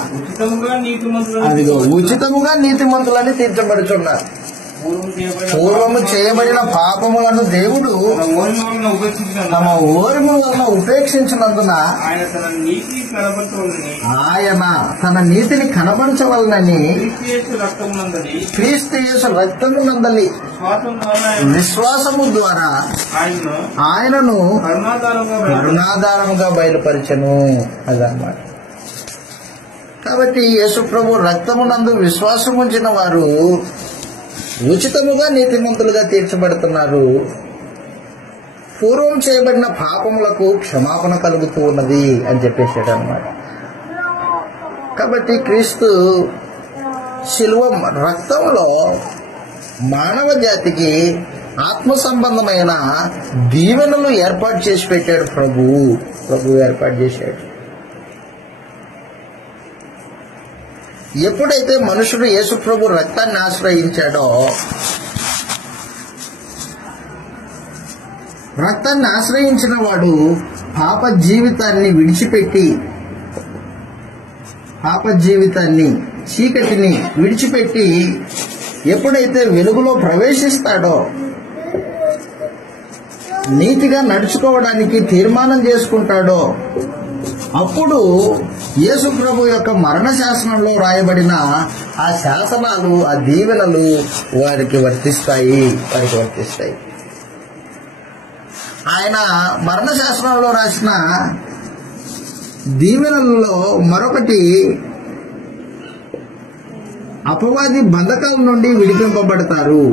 అదిగో ఉచితముగా నీతిమంతులని తీర్చబడుచున్నారు. పూర్వము చేయబడిన పాపములను దేవుడు తమ ఓర్మి వలన ఉపేక్షించినందున ఆయన తన నీతిని కనబరచవలనని క్రీస్తు యేసు రక్తమునందలి విశ్వాసము ద్వారా ఆయనను కరుణాధారముగా బయలుపరచెను. అదన్నమాట. కాబట్టి యేసు ప్రభు రక్తమునందు విశ్వాసం ఉంచిన వారు ఉచితముగా నీతిమంతులుగా తీర్చబడుతున్నారు. పూర్వం చేయబడిన పాపములకు క్షమాపణ కలుగుతూ ఉన్నది అని చెప్పేసాడు అన్నమాట. కాబట్టి క్రీస్తు శిలువ రక్తంలో మానవ జాతికి ఆత్మ సంబంధమైన దీవెనలు ఏర్పాటు చేసి పెట్టాడు. ప్రభు ఏర్పాటు చేశాడు. ఎప్పుడైతే మనుషుడు యేసు ప్రభు రక్తాన్ని ఆశ్రయించాడో, రక్తాన్ని ఆశ్రయించిన వాడు పాప జీవితాన్ని చీకటిని విడిచిపెట్టి ఎప్పుడైతే వెలుగులో ప్రవేశిస్తాడో, నీతిగా నడుచుకోవడానికి తీర్మానం చేసుకుంటాడో, అప్పుడు యేసు ప్రభు యొక్క మరణ శాసనంలో రాయబడిన ఆ శాసనాలు, ఆ దీవెనలు వారికి వర్తిస్తాయి. ఆయన మరణ శాసనంలో రాసిన దీవెనలలో మరొకటి, అపవాది బంధకాల నుండి విడిపింపబడతారు.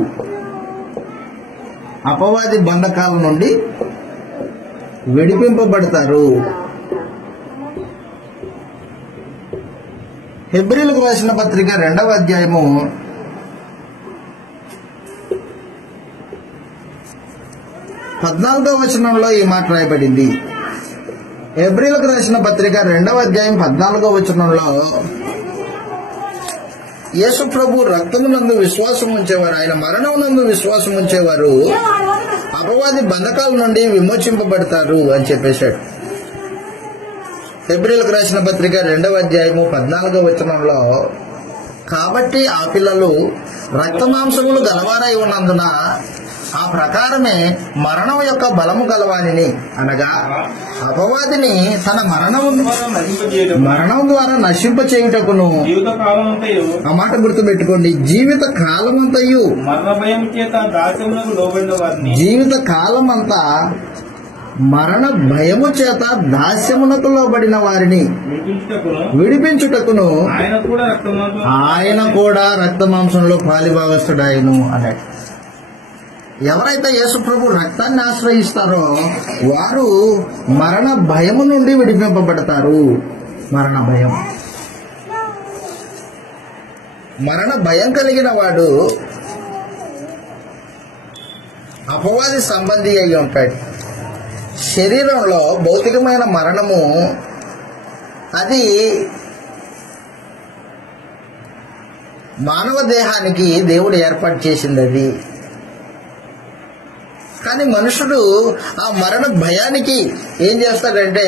అపవాది బంధకాల నుండి విడిపింపబడతారు. హెబ్రీలకు రాసిన పత్రిక 2వ అధ్యాయము 14వ వచనంలో ఈ మాట రాయబడింది. హెబ్రీలకు రాసిన పత్రిక 2వ అధ్యాయం 14వ వచనంలో యేసు ప్రభు రక్తమునందు విశ్వాసం ఉంచేవారు, ఆయన మరణమునందు విశ్వాసం ఉంచేవారు అపవాది బంధకాల నుండి విమోచింపబడతారు అని చెప్పేశాడు. హెబ్రీలకు రాసిన పత్రిక 2వ అధ్యాయము 14వ వచనంలో, కాబట్టి ఆ పిల్లలు రక్త మాంసములు గలవారై ఉన్నందున ఆ ప్రకారమే మరణం యొక్క బలము గలవానిని అనగా అపవాదిని తన మరణం ద్వారా నశింప చేయుటకును. జీవిత కాలమంతయు ఆ మాట గుర్తుపెట్టుకోండి, జీవిత కాలమంతయు, మరణ భయం చేత దాస్యమునకు లోబడిన వారిని జీవిత కాలమంతా మరణ భయము చేత దాస్యమునకు లోబడిన వారిని విడిపించుటకును ఆయన కూడా రక్త మాంసంలో పాలిభాగస్తుడాయను అన్నాడు. ఎవరైతే యేసుప్రభు రక్తాన్ని ఆశ్రయిస్తారో వారు మరణ భయము నుండి విడిపింపబడతారు. మరణ భయం కలిగిన వాడు అపవాది సంబంధి అయి ఉంటాడు. శరీరంలో భౌతికమైన మరణము అది మానవ దేహానికి దేవుడు ఏర్పాటు చేసింది. అది కానీ మనుషుడు ఆ మరణ భయానికి ఏం చేస్తాడంటే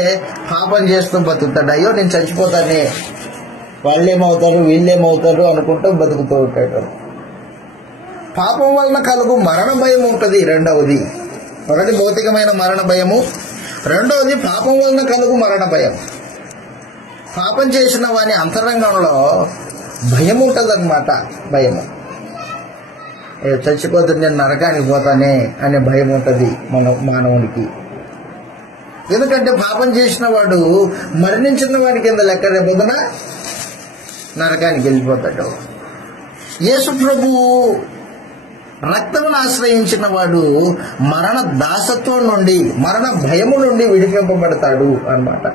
పాపం చేస్తూ బతుకుతాడు. అయ్యో నేను చచ్చిపోతానే, వాళ్ళేమవుతారు వీళ్ళేమవుతారు అనుకుంటూ బతుకుతూ ఉంటాడు. పాపం వలన కలుగు మరణ భయం ఉంటుంది. రెండవది, ఒకటి భౌతికమైన మరణ భయము, రెండవది పాపం వలన కలుగు మరణ భయం. పాపం చేసిన వాని అంతరంగంలో భయం ఉంటుందన్నమాట. భయము చచ్చిపోతే నేను నరకానికి పోతానే అనే భయం ఉంటుంది మానవునికి. ఎందుకంటే పాపం చేసిన వాడు మరణించిన వాడి కింద లెక్క, రేపొద్దున నరకానికి వెళ్ళిపోతాడు. యేసు ప్రభు రక్తమును ఆశ్రయించిన వాడు మరణ దాసత్వం నుండి, మరణ భయము నుండి విడిపింపబడతాడు అన్నమాట.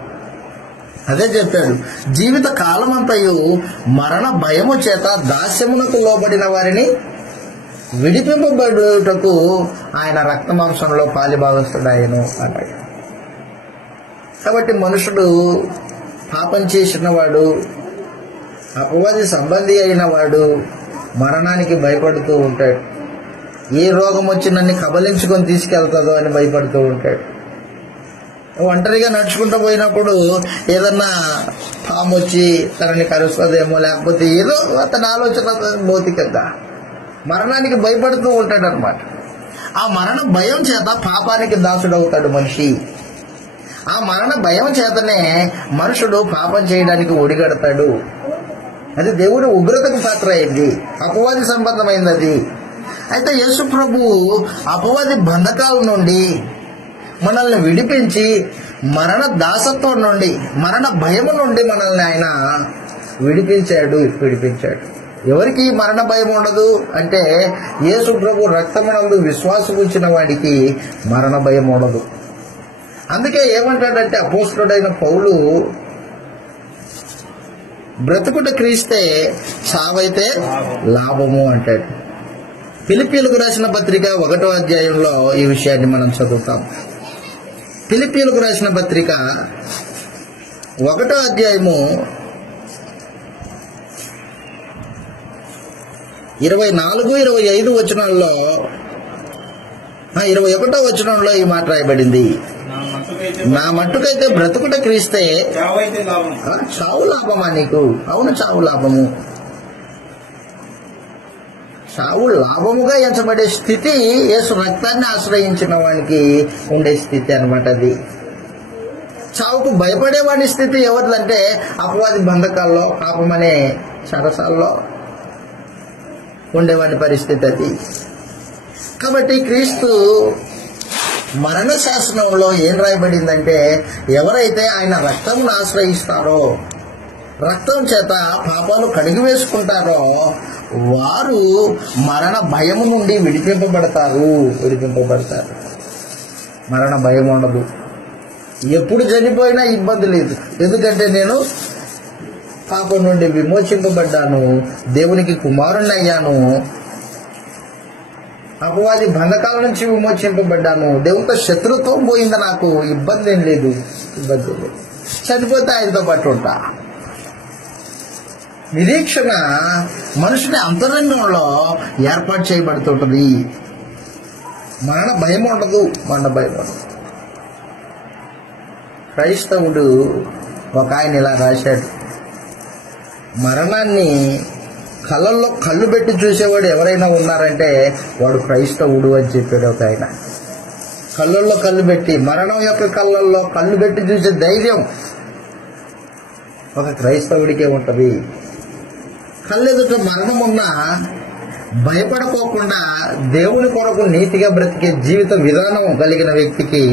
అదే చెప్పాడు, జీవిత కాలమంతయు మరణ భయము చేత దాస్యమునకు లోబడిన వారిని విడిపింపబడుటకు ఆయన రక్త మాంసంలో పాలిభాగస్తుడాయను అన్నాడు. కాబట్టి మనుషుడు పాపం చేసిన వాడు, అపవాది సంబంధి అయిన వాడు మరణానికి భయపడుతూ ఉంటాడు. ఏ రోగం వచ్చి నన్ను కబలించుకొని తీసుకెళ్తుందో అని భయపడుతూ ఉంటాడు. ఒంటరిగా నడుచుకుంటూ పోయినప్పుడు ఏదన్నా పాము వచ్చి తనని కరుస్తుందేమో, లేకపోతే ఏదో అతని ఆలోచన భౌతికంగా మరణానికి భయపడుతూ ఉంటాడు అనమాట. ఆ మరణ భయం చేత పాపానికి దాసుడవుతాడు మనిషి. ఆ మరణ భయం చేతనే మనుషుడు పాపం చేయడానికి ఒడిగడతాడు. అది దేవుడి ఉగ్రతకు పాత్ర అయింది, అపవాది సంబంధమైంది అది. అయితే యేసు ప్రభు అపవాది బంధకాల నుండి మనల్ని విడిపించి మరణ దాసత్వం నుండి, మరణ భయము నుండి మనల్ని ఆయన విడిపించాడు. ఎవరికి మరణ భయం ఉండదు అంటే యేసు ప్రభు రక్తమునందు విశ్వాసం ఉంచిన వాడికి మరణ భయం ఉండదు. అందుకే ఏమంటాడంటే అపోస్తలుడైన పౌలు, బ్రతుకుట క్రీస్తే చావైతే లాభము అంటాడు. ఫిలిప్పీయులకు రాసిన పత్రిక 1వ అధ్యాయంలో ఈ విషయాన్ని మనం చదువుతాం. ఫిలిప్పీయులకు రాసిన పత్రిక 1వ అధ్యాయము 24, 25 వచనాల్లో, 21వ వచనంలో ఈ మాట రాయబడింది, నా మట్టుకైతే బ్రతుకుట క్రీస్తే చావు లాభమా నీకు? అవును, చావు లాభము. చావు లాభముగా ఎంచబడే స్థితి యేసు రక్తాన్ని ఆశ్రయించిన వానికి ఉండే స్థితి అనమాట. అది చావుకు భయపడేవాడి స్థితి ఎవరిదంటే అపవాది బంధకాల్లో, పాపం అనే సరసాల్లో ఉండేవాడి పరిస్థితి అది. కాబట్టి క్రీస్తు మరణ శాసనంలో ఏం రాయబడిందంటే, ఎవరైతే ఆయన రక్తమును ఆశ్రయిస్తారో, రక్తం చేత పాపాలు కడిగి వేసుకుంటారో వారు మరణ భయము నుండి విడిపింపబడతారు. మరణ భయం ఉండదు. ఎప్పుడు చనిపోయినా ఇబ్బంది లేదు. ఎందుకంటే నేను పాపం నుండి విమోచింపబడ్డాను, దేవునికి కుమారుణ్ణి అయ్యాను, అపవాది బంధకాల నుంచి విమోచింపబడ్డాను, దేవునితో శత్రుత్వం పోయింది, నాకు ఇబ్బంది ఏం లేదు. చనిపోతే ఆయనతో పాటు ఉంటా. నిరీక్షణ మనుషుని అంతరంగంలో ఏర్పాటు చేయబడుతుంటుంది. మరణ భయం ఉండదు. క్రైస్తవుడు ఒక ఆయన ఇలా రాశాడు, మరణాన్ని కళ్ళల్లో కళ్ళు పెట్టి చూసేవాడు ఎవరైనా ఉన్నారంటే వాడు క్రైస్తవుడు అని చెప్పాడు ఒక ఆయన. కళ్ళల్లో కళ్ళు పెట్టి, మరణం యొక్క కళ్ళల్లో కళ్ళు పెట్టి చూసే ధైర్యం ఒక క్రైస్తవుడికే ఉంటుంది. కళ్ళెదుట మరణం ఉన్నా భయపడకోకుండా దేవుని కొరకు నీతిగా బ్రతికే జీవిత విధానం కలిగిన వ్యక్తికి,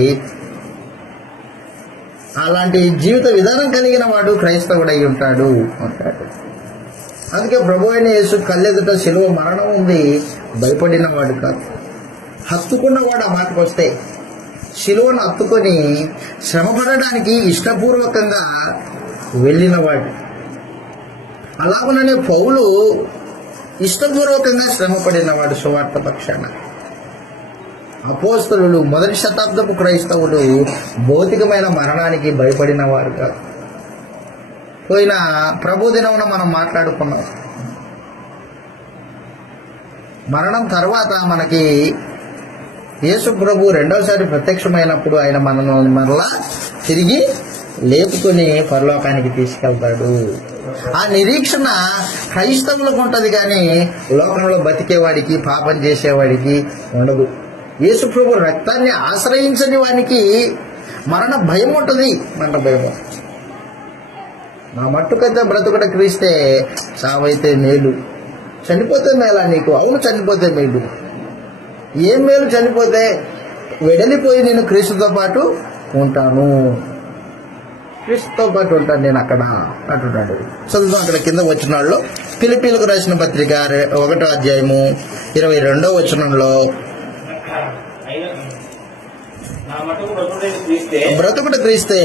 అలాంటి జీవిత విధానం కలిగిన వాడు క్రైస్తవుడై ఉంటాడు అంటాడు. అందుకే ప్రభు అయిన యేసు కళ్ళెదుట శిలువ మరణం ఉంది, భయపడిన వాడు కాదు, హత్తుకున్నవాడు. ఆ మాటకు వస్తే శిలువను హత్తుకొని శ్రమపడడానికి ఇష్టపూర్వకంగా వెళ్ళినవాడు. అలాగనే పౌలు ఇష్టపూర్వకంగా శ్రమపడినవాడు సువార్త పక్షాన. అపోస్తలులు, మొదటి శతాబ్దపు క్రైస్తవులు భౌతికమైన మరణానికి భయపడిన వారు కాదు. పోయిన ప్రభు దినమున మనం మాట్లాడుకున్నాం. మరణం తర్వాత మనకి యేసు ప్రభు రెండోసారి ప్రత్యక్షమైనప్పుడు ఆయన మనల్ని మరలా తిరిగి లేపుకొని పరలోకానికి తీసుకెళ్తాడు. ఆ నిరీక్షణ క్రైస్తవులకు ఉంటుంది, కానీ లోకంలో బతికేవాడికి, పాపం చేసేవాడికి ఉండదు. యేసు ప్రభు రక్తాన్ని ఆశ్రయించని వానికి మరణ భయం ఉంటుంది. మరణ భయం నా మట్టుకైతే బ్రతుకుట క్రీస్తే, చావైతే మేలు. చనిపోతే మేలా నీకు? అవును, చనిపోతే మేలు. ఏం మేలు చనిపోతే? వెడలిపోయి నేను క్రీస్తుతో పాటు ఉంటాను, క్రీస్తుతో పాటు ఉంటాను నేను అక్కడ అంటున్నాడు. చదువుతాం అక్కడ కింద వచనాల్లో. ఫిలిప్పీలకు రాసిన పత్రిక 1వ అధ్యాయము 22వ వచనంలో, బ్రతుకుట క్రీస్తే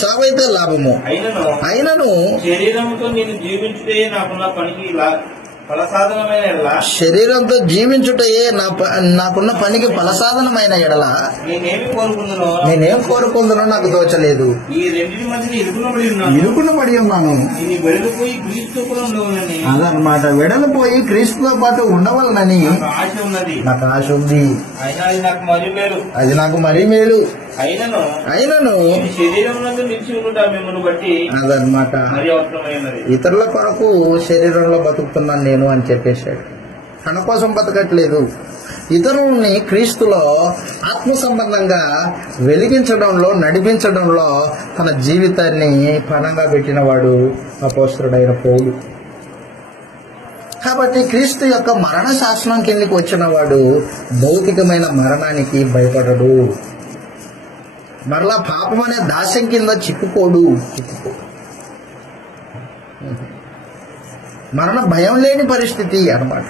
చావైతే లాభము, అయినను శరీరంతో జీవించుటయే నాకున్న పనికి ఫలసాధనమైన ఎడల నేనేం కోరుకుందునో నాకు తోచలేదు. ఇరుకున పడి ఉన్నాను. అదనమాట, వెడలిపోయి క్రీస్తుతో పాటు ఉండవలనని నాకు ఆశ ఉంది. అది నాకు మరీ మేలు. అయినను అదనమాట, ఇతరుల కొరకు శరీరంలో బతుకుతున్నాను నేను అని చెప్పేశాడు. తన కోసం బతకట్లేదు, ఇతరుల్ని క్రీస్తులో ఆత్మ సంబంధంగా వెలిగించడంలో, నడిపించడంలో తన జీవితాన్ని పణంగా పెట్టిన వాడు అపోస్తలుడైన పౌలు. కాబట్టి క్రీస్తు యొక్క మరణ శాసనం కిందకి వచ్చిన వాడు భౌతికమైన మరణానికి భయపడడు. మరలా పాపం అనే దాస్యం కింద చిక్కుకోడు. మరణ భయం లేని పరిస్థితి అన్నమాట.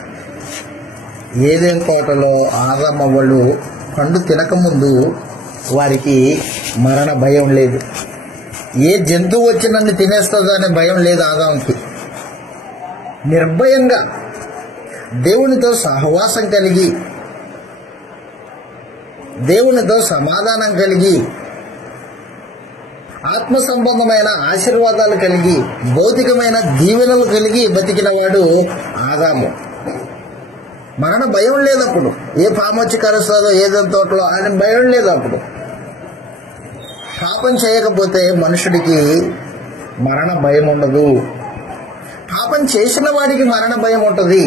ఏదేం కోటలో ఆదామవ్వలు పండు తినకముందు వారికి మరణ భయం లేదు. ఏ జంతువు వచ్చి నన్ను తినేస్తుందో అనే భయం లేదు ఆదాముకి. నిర్భయంగా దేవునితో సహవాసం కలిగి, దేవునితో సమాధానం కలిగి, ఆత్మ సంబంధమైన ఆశీర్వాదాలు కలిగి, భౌతికమైన దీవెనలు కలిగి బతికిన వాడు ఆదాము. మరణ భయం లేదప్పుడు. ఏ పాము వచ్చి కరుస్తుందో ఏదైనా తోటలో ఆయన భయం లేదు అప్పుడు. పాపం చేయకపోతే మనుషుడికి మరణ భయం ఉండదు. పాపం చేసిన వాడికి మరణ భయం ఉంటుంది.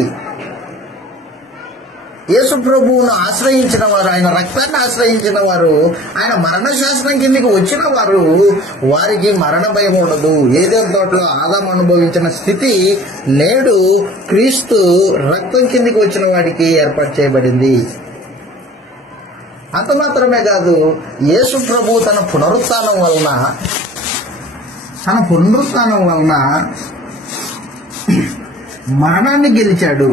యేసు ప్రభువును ఆశ్రయించిన వారు, ఆయన రక్తాన్ని ఆశ్రయించిన వారు, ఆయన మరణ శాసనం కిందకి వచ్చిన వారు, వారికి మరణ భయం ఉండదు. ఏదేం తోటలో ఆదాము అనుభవించిన స్థితి నేడు క్రీస్తు రక్తం కిందకి వచ్చిన వాడికి ఏర్పాటు చేయబడింది. అంత మాత్రమే కాదు, యేసు ప్రభు తన పునరుత్థానం వలన మరణాన్ని గెలిచాడు.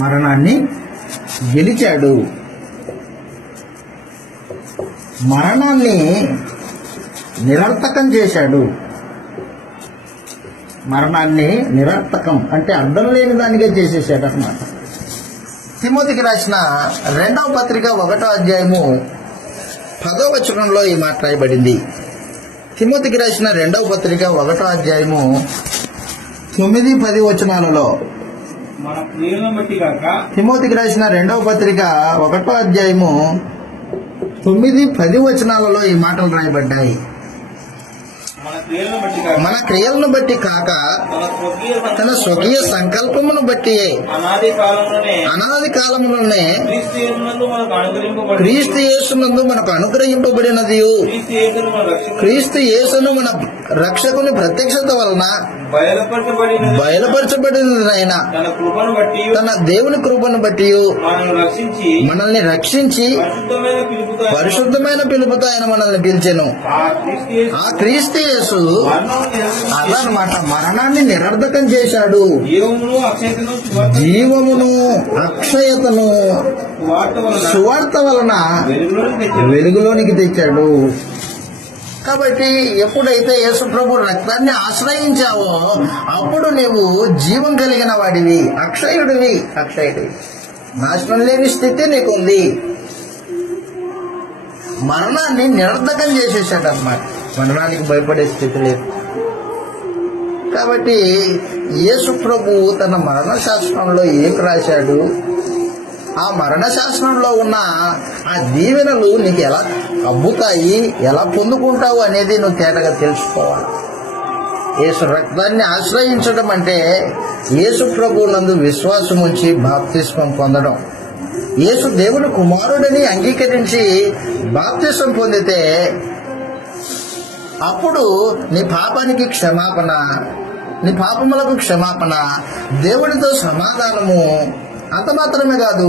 మరణాన్ని నిరర్థకం చేశాడు. మరణాన్ని నిరర్థకం అంటే అర్థం లేని దానిగా చేసేసాడు అన్నమాట. తిమోతికి రాసిన 2వ పత్రిక 1వ అధ్యాయము 10వ వచనంలో ఈ మాట రాయబడింది. తిమోతికి రాసిన 2వ పత్రిక 1వ అధ్యాయము 9-10 వచనాలలో, మన క్రియలను బట్టి కాక, తిమోతికి రాసిన 2వ పత్రిక 1వ అధ్యాయము 9-10 వచనాలలో ఈ మాటలు రాయబడ్డాయి. మన క్రియలను బట్టి కాక మన క్రియలను బట్టి కాక తన స్వకీయ సంకల్పమును బట్టి అనాది కాలంలోనే క్రీస్తు యేసునందు మనకు అనుగ్రహింపబడినది క్రీస్తు యేసును మన రక్షకుని ప్రత్యక్షత వలన బయలుపరచబడినది ఆయన తన దేవుని కృపను బట్టి మనల్ని రక్షించి పరిశుద్ధమైన పిలుపుతో ఆయన మనల్ని పిలిచెను. ఆ క్రీస్తు యేసు అదనమాట మరణాన్ని నిరర్ధకం చేశాడు, జీవమును అక్షయతను సువార్త వలన వెలుగులోనికి తెచ్చాడు. కాబట్టి ఎప్పుడైతే యేసు ప్రభు రక్తాన్ని ఆశ్రయించావో అప్పుడు నీవు జీవం కలిగిన వాడివి, అక్షయుడివి. నాశనం లేని స్థితి నీకుంది. మరణాన్ని నిరర్ధకం చేసేసాడు అన్నమాట. మరణానికి భయపడే స్థితి లేదు. కాబట్టి యేసు ప్రభు తన మరణ శాస్త్రంలో ఏం రాశాడు, ఆ మరణ శాసనంలో ఉన్న ఆ దీవెనలు నీకు ఎలా అబ్బుతాయి, ఎలా పొందుకుంటావు అనేది నువ్వు తేటగా తెలుసుకోవాలి. యేసు రక్తాన్ని ఆశ్రయించడం అంటే యేసు ప్రభు నందు విశ్వాసం ఉంచి బాప్తిస్మం పొందడం. యేసు దేవుని కుమారుడని అంగీకరించి బాప్తిస్మం పొందితే అప్పుడు నీ పాపానికి క్షమాపణ, నీ పాపములకు క్షమాపణ, దేవునితో సమాధానము. అంత మాత్రమే కాదు,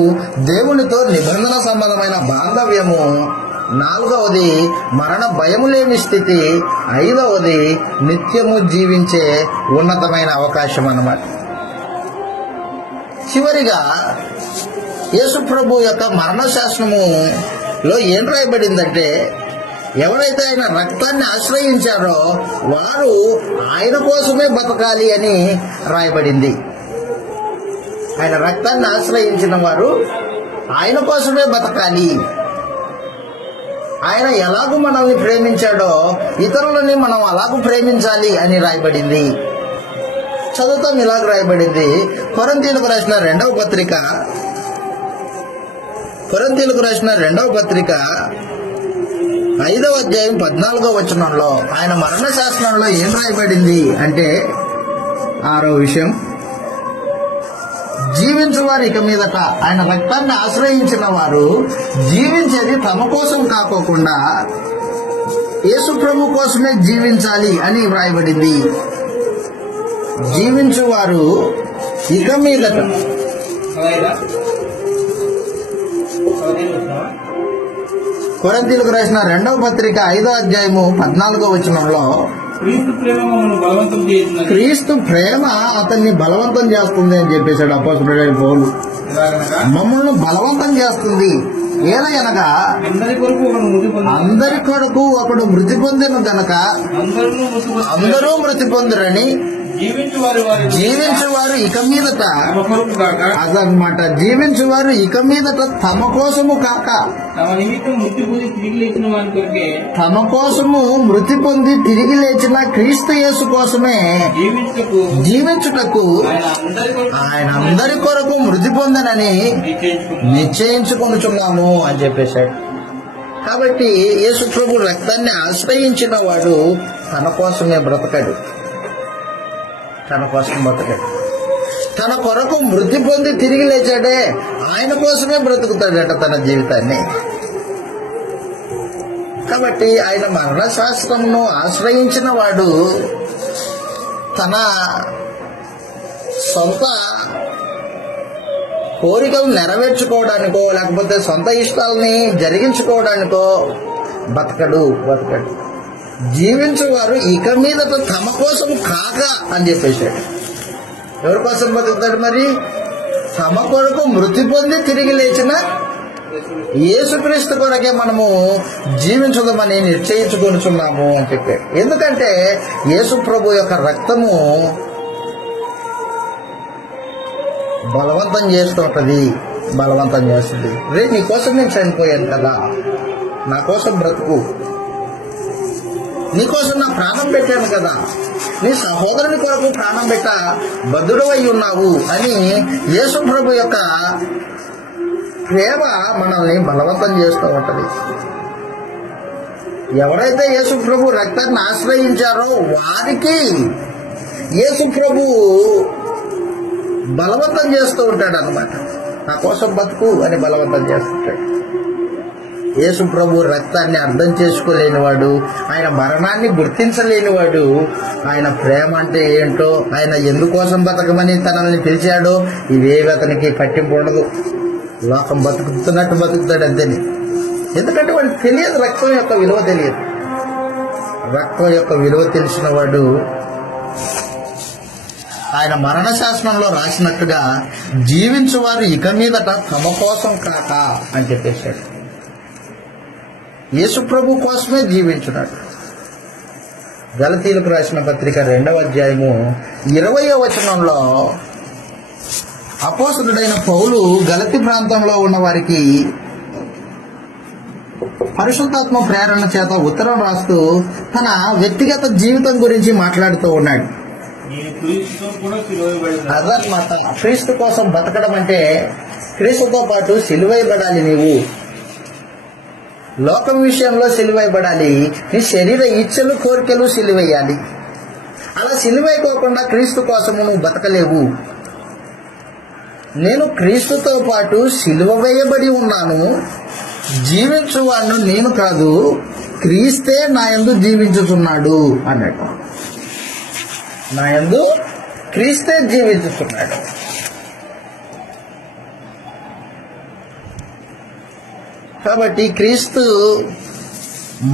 దేవునితో నిబంధన సంబంధమైన బాంధవ్యము. 4వది మరణ భయము లేని స్థితి. 5వది నిత్యము జీవించే ఉన్నతమైన అవకాశం అన్నమాట. చివరిగా యేసు ప్రభు యొక్క మరణ శాసనములో ఏం రాయబడిందంటే ఎవరైతే ఆయన రక్తాన్ని ఆశ్రయించారో వారు ఆయన కోసమే బతకాలి అని రాయబడింది. ఆయన రక్తాన్ని ఆశ్రయించిన వారు ఆయన కోసమే బతకాలి. ఆయన ఎలాగూ మనల్ని ప్రేమించాడో ఇతరులని మనం అలాగూ ప్రేమించాలి అని రాయబడింది. చదువుతాం, ఇలాగ రాయబడింది. కొరింథీయులకు రాసిన 2వ పత్రిక 5వ అధ్యాయం 14వ వచనంలో ఆయన మరణ శాసనంలో ఏం రాయబడింది అంటే 6వ విషయం, జీవించువారు ఇక మీదట ఆయన రక్తాన్ని ఆశ్రయించిన వారు జీవించేది తమ కోసం కాకోకుండా యేసు ప్రభు కోసమే జీవించాలి అని వ్రాయబడింది. జీవించువారు ఇక మీదట కొరింథీయులకు రాసిన 2వ పత్రిక 5వ అధ్యాయము 14వ వచనంలో క్రీస్తు ప్రేమ అతన్ని బలవంతం చేస్తుంది అని చెప్పేశాడు అపోస్తలుడైన పౌలు. మమ్మల్ని బలవంతం చేస్తుంది. ఏలయనగా అందరి కొరకు ఒకడు మృతి పొందిన గనక అందరూ మృతి పొందురని జీవించువారు ఇక మీదట అదనమాట. జీవించువారు ఇక మీదట తమ కోసము కాక తమ కోసము మృతి పొంది తిరిగి లేచిన క్రీస్తు యేసు కోసమే జీవించుటకు ఆయన అందరి కొరకు మృతి పొందనని నిశ్చయించుకొనుచున్నాము అని చెప్పేశాడు. కాబట్టి యేసు ప్రభు రక్తాన్ని ఆశ్రయించిన వాడు తన కోసమే బ్రతకడు, తన కోసం బ్రతకాడు. తన కొరకు మృతి పొంది తిరిగి లేచాడే ఆయన కోసమే బ్రతుకుతాడట తన జీవితాన్ని. కాబట్టి ఆయన మరణ శాస్త్రమును ఆశ్రయించిన వాడు తన సొంత కోరికలు నెరవేర్చుకోవడానికో లేకపోతే సొంత ఇష్టాలని జరిగించుకోవడానికో బతకడు. జీవించువారు ఇక మీదట తమ కోసం కాక అని చెప్పేశాడు. ఎవరి కోసం బతుకుతాడు మరి? తమ కొరకు మృతి పొంది తిరిగి లేచిన యేసుక్రీస్తు కొరకే మనము జీవించదామని నిశ్చయించుకొనుచున్నాము అని చెప్పాడు. ఎందుకంటే యేసు ప్రభు యొక్క రక్తము బలవంతం చేస్తుంటది, బలవంతం చేస్తుంది. నీకోసం నేను చనిపోయాను కదా, నా కోసం బ్రతుకు, నీకోసం నా ప్రాణం పెట్టాను కదా, నీ సహోదరుని కొరకు ప్రాణం పెట్ట బద్ధుడవై ఉన్నావు అని యేసు ప్రభు యొక్క ప్రేమ మనల్ని బలవంతం చేస్తూ ఉంటది. ఎవరైతే యేసు ప్రభు రక్తాన్ని ఆశ్రయించారో వారికి యేసు ప్రభు బలవంతం చేస్తూ ఉంటాడు అన్నమాట. నా కోసం బతుకు అని బలవంతం చేస్తుంటాడు. యేసు ప్రభు రక్తాన్ని అర్థం చేసుకోలేనివాడు, ఆయన మరణాన్ని గుర్తించలేనివాడు, ఆయన ప్రేమ అంటే ఏంటో, ఆయన ఎందుకోసం బతకమని తనని పిలిచాడో ఇవేవి అతనికి పట్టింపు ఉండదు. లోకం బతుకుతున్నట్టు బతుకుతాడు అంతేని. ఎందుకంటే వాడికి తెలియదు, రక్తం యొక్క విలువ తెలియదు. రక్తం యొక్క విలువ తెలిసిన వాడు ఆయన మరణ శాసనంలో రాసినట్టుగా జీవించువారు ఇక మీదట తమ కోసం కాక అని చెప్పేశాడు. యేసు ప్రభు కోసమే జీవించున్నాడు. గలతీయులకు రాసిన పత్రిక 2వ అధ్యాయము 20వ వచనంలో అపోస్తలుడైన పౌలు గలతీ ప్రాంతంలో ఉన్న వారికి పరిశుద్ధాత్మ ప్రేరణ చేత ఉత్తరం రాస్తూ తన వ్యక్తిగత జీవితం గురించి మాట్లాడుతూ ఉన్నాడు. నేను క్రీస్తుతో కూడా సిలువవేయబడిన అదనమాట క్రీస్తు కోసం బతకడం అంటే క్రీస్తుతో పాటు సిలువైబడాలి. నీవు లోకం విషయంలో సిలువైబడాలి, నీ శరీర ఇచ్చలు కోరికలు సిలువేయాలి. అలా సిలువైపోకుండా క్రీస్తు కోసము నువ్వు బతకలేవు. నేను క్రీస్తుతో పాటు సిలువ వేయబడి ఉన్నాను, జీవించువాడు నేను కాదు, క్రీస్తే నా యందు జీవించుతున్నాడు అన్నాడు. నా యందు క్రీస్తే జీవించుతున్నాడు. కాబట్టి క్రీస్తు